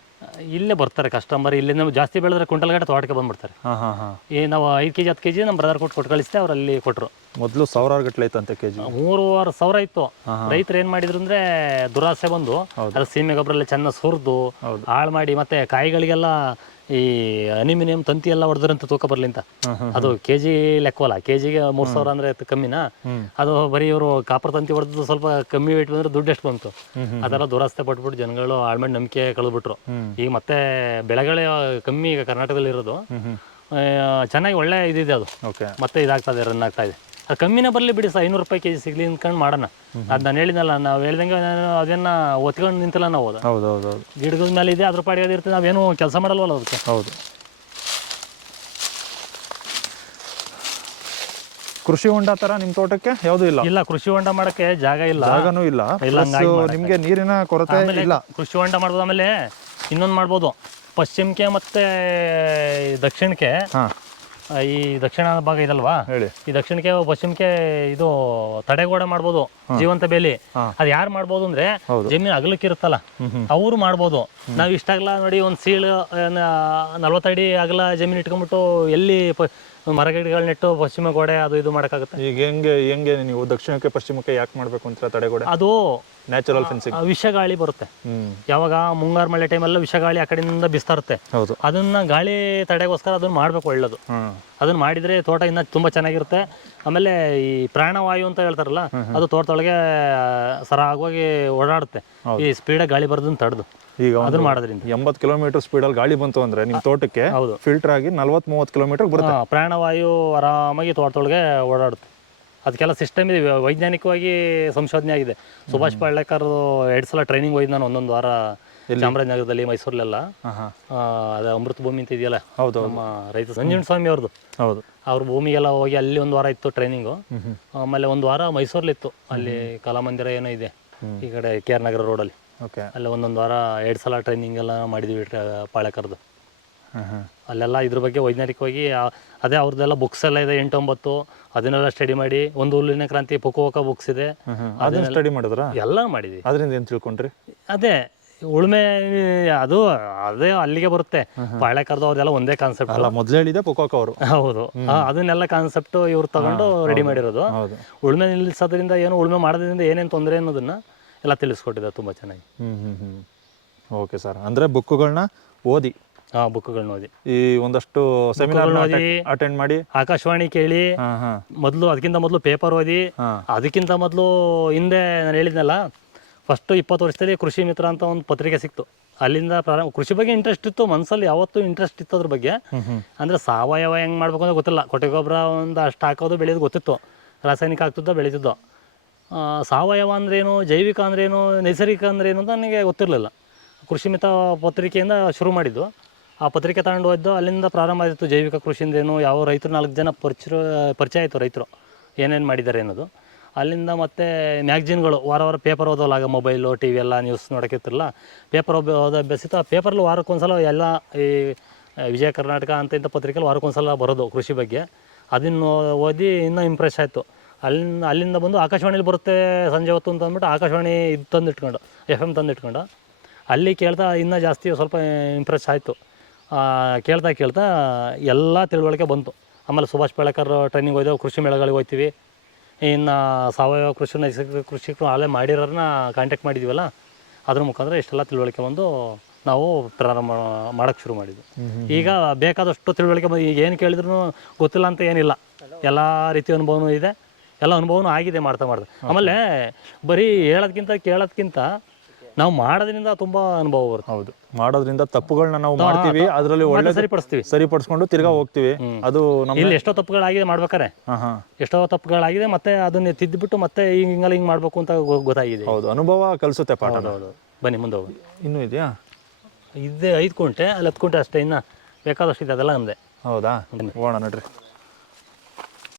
ಇಲ್ಲೇ ಬರ್ತಾರೆ ಕಸ್ಟಮರ್ ಇಲ್ಲಿಂದ ಜಾಸ್ತಿ ಬೆಳೆದ್ರೆ ಕುಂಟಲ್ ಗಂಟೆ ತೋಟಕ್ಕೆ ಬಂದ್ಬಿಡ್ತಾರೆ. ಹಾಂ ಹಾಂ ಹಾಂ. ಈ ನಾವು ಐದು ಕೆಜಿ ಹತ್ತು ಕೆ ಜಿ ನಮ್ಮ ಬ್ರದರ್ ಕೊಟ್ಟು ಕೊಟ್ಟು ಕಳಿಸ್ತೇವೆ ಅವ್ರು ಅಲ್ಲಿ ಕೊಟ್ಟರು ಮೊದಲು ಸಾವಿರಾರು ಗಟ್ಟಲೆ ಅಂತ ಕೆ ಜಿ ಮೂರುವರೆ ಸಾವಿರ ಇತ್ತು. ರೈತರು ಏನು ಮಾಡಿದ್ರು ಅಂದ್ರೆ ದುರಾಸೆ ಬಂದು ಅದ್ರ ಸೀಮೆ ಗೊಬ್ಬರ ಎಲ್ಲ ಚೆನ್ನಾಗಿ ಸುರಿದು. ಹಾಳು ಮಾಡಿ ಮತ್ತೆ ಕಾಯಿಗಳಿಗೆಲ್ಲ ಈ ಅನಿಮಿನಿಯಂ ತಂತಿ ಎಲ್ಲ ಹೊಡೆದ್ರಂತ ತೂಕ ಬರ್ಲಿಂತ ಅದು ಕೆ ಜಿ ಲೆಕ್ಕವಲ್ಲ ಕೆ ಜಿಗೆ ಮೂರ್ ಸಾವಿರ ಅಂದ್ರೆ ಅದು ಕಮ್ಮಿನಾ? ಅದು ಬರೀ ಇವರು ಕಾಪರ್ ತಂತಿ ಹೊಡೆದು ಸ್ವಲ್ಪ ಕಮ್ಮಿ ವೇಟ್ ಬಂದ್ರೆ ದುಡ್ಡು ಎಷ್ಟು ಬಂತು? ಅದೆಲ್ಲ ದುರಾಸ್ತೆ ಪಟ್ಬಿಟ್ಟು ಜನಗಳು ಆಳ್ಮೆಂಟ್ ನಂಬಿಕೆ ಕಳೆದ್ಬಿಟ್ರು. ಈಗ ಮತ್ತೆ ಬೆಳೆಗಳೇ ಕಮ್ಮಿ ಈಗ ಕರ್ನಾಟಕದಲ್ಲಿ ಇರೋದು ಚೆನ್ನಾಗಿ ಒಳ್ಳೆ ಇದಿದೆ ಅದು. ಮತ್ತೆ ಇದಾಗ್ತಾ ಇದೆ ರನ್ ಆಗ್ತಾ ಇದೆ. ಕಮ್ಮಿನೇ ಬರಲಿ ಬಿಡಿ ಸರ್ ಐನೂರು ರೂಪಾಯಿ ಕೆ ಜಿ ಸಿಗ್ಲಿ ಅಂದ್ಕೊಂಡು ಮಾಡೋಣ. ಅದು ನಾನು ಹೇಳಿದ್ನಲ್ಲ ನಾವು ಹೇಳ್ದಂಗೆ ನಾನು ಅದನ್ನ ಒತ್ಕೊಂಡು ನಿಂತಲ್ಲ ನಾವು ಅದು. ಹೌದು ಹೌದು ಹೌದು. ಗಿಡಗಳ ಮೇಲೆ ಇದೆ ಅದ್ರ ಪಾಡಿಗೆ ಇರ್ತದೆ ನಾವೇನು ಕೆಲಸ ಮಾಡಲ್ವಲ್ಲ ಅದಕ್ಕೆ. ಹೌದು. ಕೃಷಿ ಹೊಂಡ ತರ ನಿಮ್ ತೋಟಕ್ಕೆ ಯಾವ್ದು ಇಲ್ಲ? ಇಲ್ಲ ಕೃಷಿ ಹೊಂಡ ಮಾಡಕ್ಕೆ ಜಾಗ ಇಲ್ಲ. ಜಾಗನೂ ಇಲ್ಲ. ಇಲ್ಲ, Plus ಹಂಗಾಗಿ ಮಾಡಕ್ಕೆ. ನಿಮ್ಗೆ ನೀರಿನ ಕೊರತೆ ಆಮೇಲೆ ಇಲ್ಲ. ಕೃಷಿ ಹೊಂಡ ಮಾಡ್ಬೋದು ಆಮೇಲೆ ಇನ್ನೊಂದು ಮಾಡ್ಬೋದು. ಪಶ್ಚಿಮಕ್ಕೆ ಮತ್ತೆ ದಕ್ಷಿಣಕ್ಕೆ ಹಾಂ. ಈ ದಕ್ಷಿಣ ಭಾಗ ಇದಲ್ವಾ? ಹೇಳಿ. ಈ ದಕ್ಷಿಣಕ್ಕೆ ಪಶ್ಚಿಮಕ್ಕೆ ಇದು ತಡೆಗೋಡ ಮಾಡ್ಬೋದು ಜೀವಂತ ಬೇಲಿ. ಅದು ಯಾರು ಮಾಡ್ಬೋದು ಅಂದ್ರೆ ಜಮೀನ್ ಜಮೀನು ಅಗಲಕ್ಕೆ ಇರುತ್ತಲ್ಲ ಹ್ಮ್ ಹ್ಮ್. ಅವರು ಮಾಡ್ಬೋದು. ನಾವು ಇಷ್ಟಾಗಲ್ಲ ನೋಡಿ ಒಂದು ಸೀಳು ನಲ್ವತ್ತಡಿ ಅಗಲ ಜಮೀನು ಇಟ್ಕೊಂಡ್ಬಿಟ್ಟು ಎಲ್ಲಿ ಮರಗಿಡಗಳು ನೆಟ್ಟು ಪಶ್ಚಿಮ ಗೋಡೆ ಅದು ಇದು ಮಾಡೋಕ್ಕಾಗುತ್ತೆ. ಈಗ ಹೆಂಗೆ ಹೆಂಗೆ ನೀವು ದಕ್ಷಿಣಕ್ಕೆ ಪಶ್ಚಿಮಕ್ಕೆ ಯಾಕೆ ಮಾಡಬೇಕು ಅಂತ ತಡೆಗೋಡೆ ಅದು ನ್ಯಾಚುರಲ್ ಫೆನ್ಸಿಂಗ್ ವಿಷಗಾಳಿ ಬರುತ್ತೆ. ಯಾವಾಗ ಮುಂಗಾರು ಮಳೆ ಟೈಮೆಲ್ಲ ವಿಷಗಾಳಿ ಆ ಕಡೆಯಿಂದ ಬಿಸ್ತಾ ಇರುತ್ತೆ ಹೌದು. ಅದನ್ನ ಗಾಳಿ ತಡೆಗೋಸ್ಕರ ಅದನ್ನ ಮಾಡಬೇಕು ಒಳ್ಳೇದು. ಅದನ್ನ ಮಾಡಿದ್ರೆ ತೋಟ ಇನ್ನ ತುಂಬಾ ಚೆನ್ನಾಗಿರುತ್ತೆ. ಆಮೇಲೆ ಈ ಪ್ರಾಣವಾಯು ಅಂತ ಹೇಳ್ತಾರಲ್ಲ ಅದು ತೋಟದೊಳಗೆ ಸರಾಗವಾಗಿ ಓಡಾಡುತ್ತೆ. ಈ ಸ್ಪೀಡಾಗಿ ಗಾಳಿ ಬರೋದನ್ನ ತಡೆದು. ಈಗ ಅದನ್ನ ಮಾಡೋದ್ರಿಂದ. ಎಂಬತ್ತು ಕಿಲೋಮೀಟರ್ ಸ್ಪೀಡಲ್ಲಿ ಗಾಳಿ ಬಂತು ಅಂದ್ರೆ ನಿಮ್ಮ ತೋಟಕ್ಕೆ ಹೌದು. ಫಿಲ್ಟರ್ ಆಗಿ ನಲ್ವತ್ ಮೂವತ್ತು ಕಿಲೋಮೀಟರ್ ಬರುತ್ತೆ. ಹಾ, ಪ್ರಾಣವಾಯು ಆರಾಮಾಗಿ ತೋಟದೊಳಗೆ ಓಡಾಡುತ್ತೆ. ಅದಕ್ಕೆಲ್ಲ ಸಿಸ್ಟಮ್ ಇದೆ ವೈಜ್ಞಾನಿಕವಾಗಿ ಸಂಶೋಧನೆ ಆಗಿದೆ. ಸುಭಾಷ್ ಪಾಳ್ಯಕರ್ ಎರಡು ಸಲ ಟ್ರೈನಿಂಗ್ ಹೋಯ್ತು ನಾನು ಒಂದೊಂದು ವಾರ ಚಾಮರಾಜನಗರದಲ್ಲಿ ಮೈಸೂರಲ್ಲೆಲ್ಲ ಹಾಂ ಹಾಂ. ಆ, ಅದು ಅಮೃತ ಭೂಮಿ ಅಂತ ಇದೆಯಲ್ಲ? ಹೌದು ನಮ್ಮ ರೈತ ನಂಜುಂಡ ಸ್ವಾಮಿ ಅವ್ರದ್ದು ಹೌದು. ಅವ್ರ ಭೂಮಿಗೆಲ್ಲ ಹೋಗಿ ಅಲ್ಲಿ ಒಂದು ವಾರ ಇತ್ತು ಟ್ರೈನಿಂಗು ಆಮೇಲೆ ಒಂದು ವಾರ ಮೈಸೂರಲ್ಲಿತ್ತು ಅಲ್ಲಿ ಕಲಾಮಂದಿರ ಏನೋ ಇದೆ ಈ ಕಡೆ ಕೆ ಆರ್ ನಗರ ರೋಡಲ್ಲಿ ಓಕೆ ಅಲ್ಲಿ ಒಂದೊಂದು ವಾರ ಎರಡು ಸಲ ಟ್ರೈನಿಂಗ್ ಎಲ್ಲ ಮಾಡಿದ್ವಿ ಪಾಳ್ಯಕರ್ದು ಅಲ್ಲೆಲ್ಲ ಇದ್ರ ಬಗ್ಗೆ ವೈಜ್ಞಾನಿಕವಾಗಿ ಅದೇ ಅವ್ರದ್ದೆಲ್ಲ ಬುಕ್ಸ್ ಎಲ್ಲ ಇದೆ ಎಂಟು ಒಂಬತ್ತು ಅದನ್ನೆಲ್ಲ ಸ್ಟಡಿ ಮಾಡಿ ಒಂದು ಹುಲ್ಲಿನ ಕ್ರಾಂತಿ ಪುಕುವಕ ಬುಕ್ಸ್ ಇದೆ. ಅದನ್ನ ಸ್ಟಡಿ ಮಾಡಿದ್ರ? ಎಲ್ಲ ಮಾಡಿದ್ವಿ. ಅದರಿಂದ ಏನು ತಿಳ್ಕೊಂಡ್ರಿ? ಅದೇ ಉಳುಮೆ ಅದು ಅದೇ ಅಲ್ಲಿಗೆ ಬರುತ್ತೆ. ಪಾಳ್ಯಕರ್ದು ಅವ್ರದೆಲ್ಲ ಒಂದೇ ಕಾನ್ಸೆಪ್ಟ್ ಅಲ್ಲ ಮೊದಲು ಹೇಳಿದೆ ಪುಕೋಕ ಅವರು. ಹೌದು. ಅದನ್ನೆಲ್ಲ ಕಾನ್ಸೆಪ್ಟ್ ಇವ್ರು ತಗೊಂಡು ರೆಡಿ ಮಾಡಿರೋದು. ಉಳುಮೆ ನಿಲ್ಲಿಸೋದ್ರಿಂದ ಏನು ಉಳುಮೆ ಮಾಡೋದ್ರಿಂದ ಏನೇನು ತೊಂದರೆ ಅನ್ನೋದನ್ನ ಎಲ್ಲ ತಿಳಿಸ್ಕೊಟ್ಟಿದ್ದಾರೆ ತುಂಬ ಚೆನ್ನಾಗಿ. ಓಕೆ ಸರ್ ಅಂದ್ರೆ ಬುಕ್ಗಳನ್ನ ಓದಿ? ಆ ಬುಕ್ಗಳನ್ನ ಓದಿ. ಈ ಒಂದಷ್ಟು ಸೆಮಿನಾರ್ ಓದಿ. ಅಟೆಂಡ್ ಮಾಡಿ? ಆಕಾಶವಾಣಿ ಕೇಳಿ ಹಾ ಹಾ. ಮೊದಲು ಅದಕ್ಕಿಂತ ಮೊದಲು ಪೇಪರ್ ಓದಿ ಅದಕ್ಕಿಂತ ಮೊದಲು ಹಿಂದೆ ನಾನು ಹೇಳಿದ್ನಲ್ಲ ಫಸ್ಟ್ ಇಪ್ಪತ್ತು ವರ್ಷದಲ್ಲಿ ಕೃಷಿ ಮಿತ್ರ ಅಂತ ಒಂದು ಪತ್ರಿಕೆ ಸಿಕ್ತು. ಅಲ್ಲಿಂದ ಪ್ರಾರಂಭ ಕೃಷಿ ಬಗ್ಗೆ ಇಂಟ್ರೆಸ್ಟ್ ಇತ್ತು ಮನಸ್ಸಲ್ಲಿ ಯಾವತ್ತೂ ಇಂಟ್ರೆಸ್ಟ್ ಇತ್ತು ಅದ್ರ ಬಗ್ಗೆ. ಅಂದರೆ ಸಾವಯವ ಹೆಂಗೆ ಮಾಡ್ಬೇಕು ಅಂತ ಗೊತ್ತಿಲ್ಲ. ಕೊಟ್ಟೆ ಗೊಬ್ಬರ ಒಂದು ಅಷ್ಟು ಹಾಕೋದು ಬೆಳೆಯೋದು ಗೊತ್ತಿತ್ತು. ರಾಸಾಯನಿಕ ಆಗ್ತಿದ್ದೋ ಬೆಳೀತಿದ್ದೋ ಸಾವಯವ ಅಂದ್ರೇನು, ಜೈವಿಕ ಅಂದ್ರೇನು, ನೈಸರ್ಗಿಕ ಅಂದ್ರೇನು ಅಂತ ನನಗೆ ಗೊತ್ತಿರಲಿಲ್ಲ. ಕೃಷಿ ಮಿತ ಪತ್ರಿಕೆಯಿಂದ ಶುರು ಮಾಡಿದ್ದು. ಆ ಪತ್ರಿಕೆ ತಗೊಂಡು ಹೋದ್ದು, ಅಲ್ಲಿಂದ ಪ್ರಾರಂಭ ಆಯಿತು ಜೈವಿಕ ಕೃಷಿಯಿಂದೇನು, ಯಾವ ರೈತರು ನಾಲ್ಕು ಜನ ಪರಿಚಯ ಪರಿಚಯ ಆಯಿತು ರೈತರು, ಏನೇನು ಮಾಡಿದ್ದಾರೆ ಅನ್ನೋದು. ಅಲ್ಲಿಂದ ಮತ್ತೆ ಮ್ಯಾಗ್ಜಿನ್ಗಳು, ವಾರ ವಾರ ಪೇಪರ್ ಓದೋಲ್ಲ ಆಗ ಮೊಬೈಲು ಟಿ ವಿ ಎಲ್ಲ ನ್ಯೂಸ್ ನೋಡೋಕ್ಕಿತ್ತಿರಲ್ಲ ಪೇಪರ್ ಓದ ಓದೋ ಅಭ್ಯಾಸ ಆ ಪೇಪರ್ಲು ವಾರಕ್ಕೊಂದ್ಸಲ ಎಲ್ಲ ಈ ವಿಜಯ ಕರ್ನಾಟಕ ಅಂತ ಇಂಥ ಪತ್ರಿಕೆಯಲ್ಲಿ ವಾರಕ್ಕೊಂದ್ಸಲ ಬರೋದು ಕೃಷಿ ಬಗ್ಗೆ. ಅದನ್ನು ಓದಿ ಇನ್ನೂ ಇಂಪ್ರೆಸ್ ಆಯಿತು. ಅಲ್ಲಿಂದ ಅಲ್ಲಿಂದ ಬಂದು ಆಕಾಶವಾಣಿಲಿ ಬರುತ್ತೆ ಸಂಜೆ ಹೊತ್ತು ಅಂತ ಅಂದ್ಬಿಟ್ಟು ಆಕಾಶವಾಣಿ ಇದು ತಂದು ಇಟ್ಕೊಂಡು ಎಫ್ ಎಂ ತಂದು ಇಟ್ಕೊಂಡು ಅಲ್ಲಿ ಕೇಳ್ತಾ ಇನ್ನೂ ಜಾಸ್ತಿ ಸ್ವಲ್ಪ ಇಂಪ್ರೆಸ್ ಆಯಿತು. ಕೇಳ್ತಾ ಕೇಳ್ತಾ ಎಲ್ಲ ತಿಳುವಳಿಕೆ ಬಂತು. ಆಮೇಲೆ ಸುಭಾಷ್ ಬೆಳಕರ್ ಟ್ರೈನಿಂಗ್ ಹೋಯ್ದೆವು ಕೃಷಿ ಮೇಳಗಳಿಗೆ ಹೋಗ್ತೀವಿ ಇನ್ನು ಸಾವಯವ ಕೃಷಿ ನೈಸರ್ಗಿಕ ಕೃಷಿಕರು ಅಲ್ಲೇ ಮಾಡಿರೋರನ್ನ ಕಾಂಟ್ಯಾಕ್ಟ್ ಮಾಡಿದ್ದೀವಲ್ಲ ಅದ್ರ ಮುಖಾಂತರ ಇಷ್ಟೆಲ್ಲ ತಿಳುವಳಿಕೆ ಬಂದು ನಾವು ಪ್ರಾರಂಭ ಮಾಡೋಕ್ಕೆ ಶುರು ಮಾಡಿದ್ವಿ. ಈಗ ಬೇಕಾದಷ್ಟು ತಿಳುವಳಿಕೆ ಬಂದು ಈಗ ಏನು ಕೇಳಿದ್ರು ಗೊತ್ತಿಲ್ಲ ಅಂತ ಏನಿಲ್ಲ. ಎಲ್ಲ ರೀತಿ ಅನುಭವನೂ ಇದೆ. ಎಲ್ಲ ಅನುಭವನೂ ಆಗಿದೆ ಮಾಡ್ತಾ ಮಾಡ್ತಾ. ಆಮೇಲೆ ಬರೀ ಹೇಳೋದ್ಕಿಂತ ಕೇಳೋದ್ಕಿಂತ ನಾವು ಮಾಡೋದ್ರಿಂದ ತುಂಬಾ ಅನುಭವ ಬರುತ್ತೆ. ಹೌದು. ಮಾಡೋದ್ರಿಂದ ತಪ್ಪುಗಳನ್ನ ನಾವು ಮಾಡ್ತೀವಿ ಅದರಲ್ಲಿ ಒಳ್ಳೆ ಸರಿಪಡಿಸ್ತೀವಿ. ಸರಿಪಡಿಸ್ಕೊಂಡು ತಿರ್ಗಾ ಹೋಗ್ತೀವಿ. ಅದು ನಮ್ಮ ಇಲ್ಲಿ ಎಷ್ಟೋ ತಪ್ಪುಗಳಾಗಿದೆ ಮಾಡ್ಬೇಕಾರೆ. ಎಷ್ಟೋ ತಪ್ಪುಗಳಾಗಿದೆ ಮತ್ತೆ ಅದನ್ನ ತಿದ್ದುಬಿಟ್ಟು ಮತ್ತೆ ಹಿಂಗ್ ಹಿಂಗಲ್ಲ ಹಿಂಗ್ ಮಾಡ್ಬೇಕು ಅಂತ ಗೊತ್ತಾಗಿದೆ. ಹೌದು. ಅನುಭವ ಕಲಿಸುತ್ತೆ ಪಾಠ ಹೌದು ಬನ್ನಿ ಮುಂದೆ ಹೋಗಿ. ಇನ್ನೂ ಇದೆಯಾ? ಇದೆ ಐದು ಕುಂಟೆ ಅಲ್ಲಿ ಹತ್ತು ಕುಂಟೆ ಅಷ್ಟೇ ಇನ್ನ ಬೇಕಾದಷ್ಟು ಇದೆ ಅದೆಲ್ಲ ಅಂದೆ. ಹೌದಾ? ಹೋಗೋಣ ನಡ್ರಿ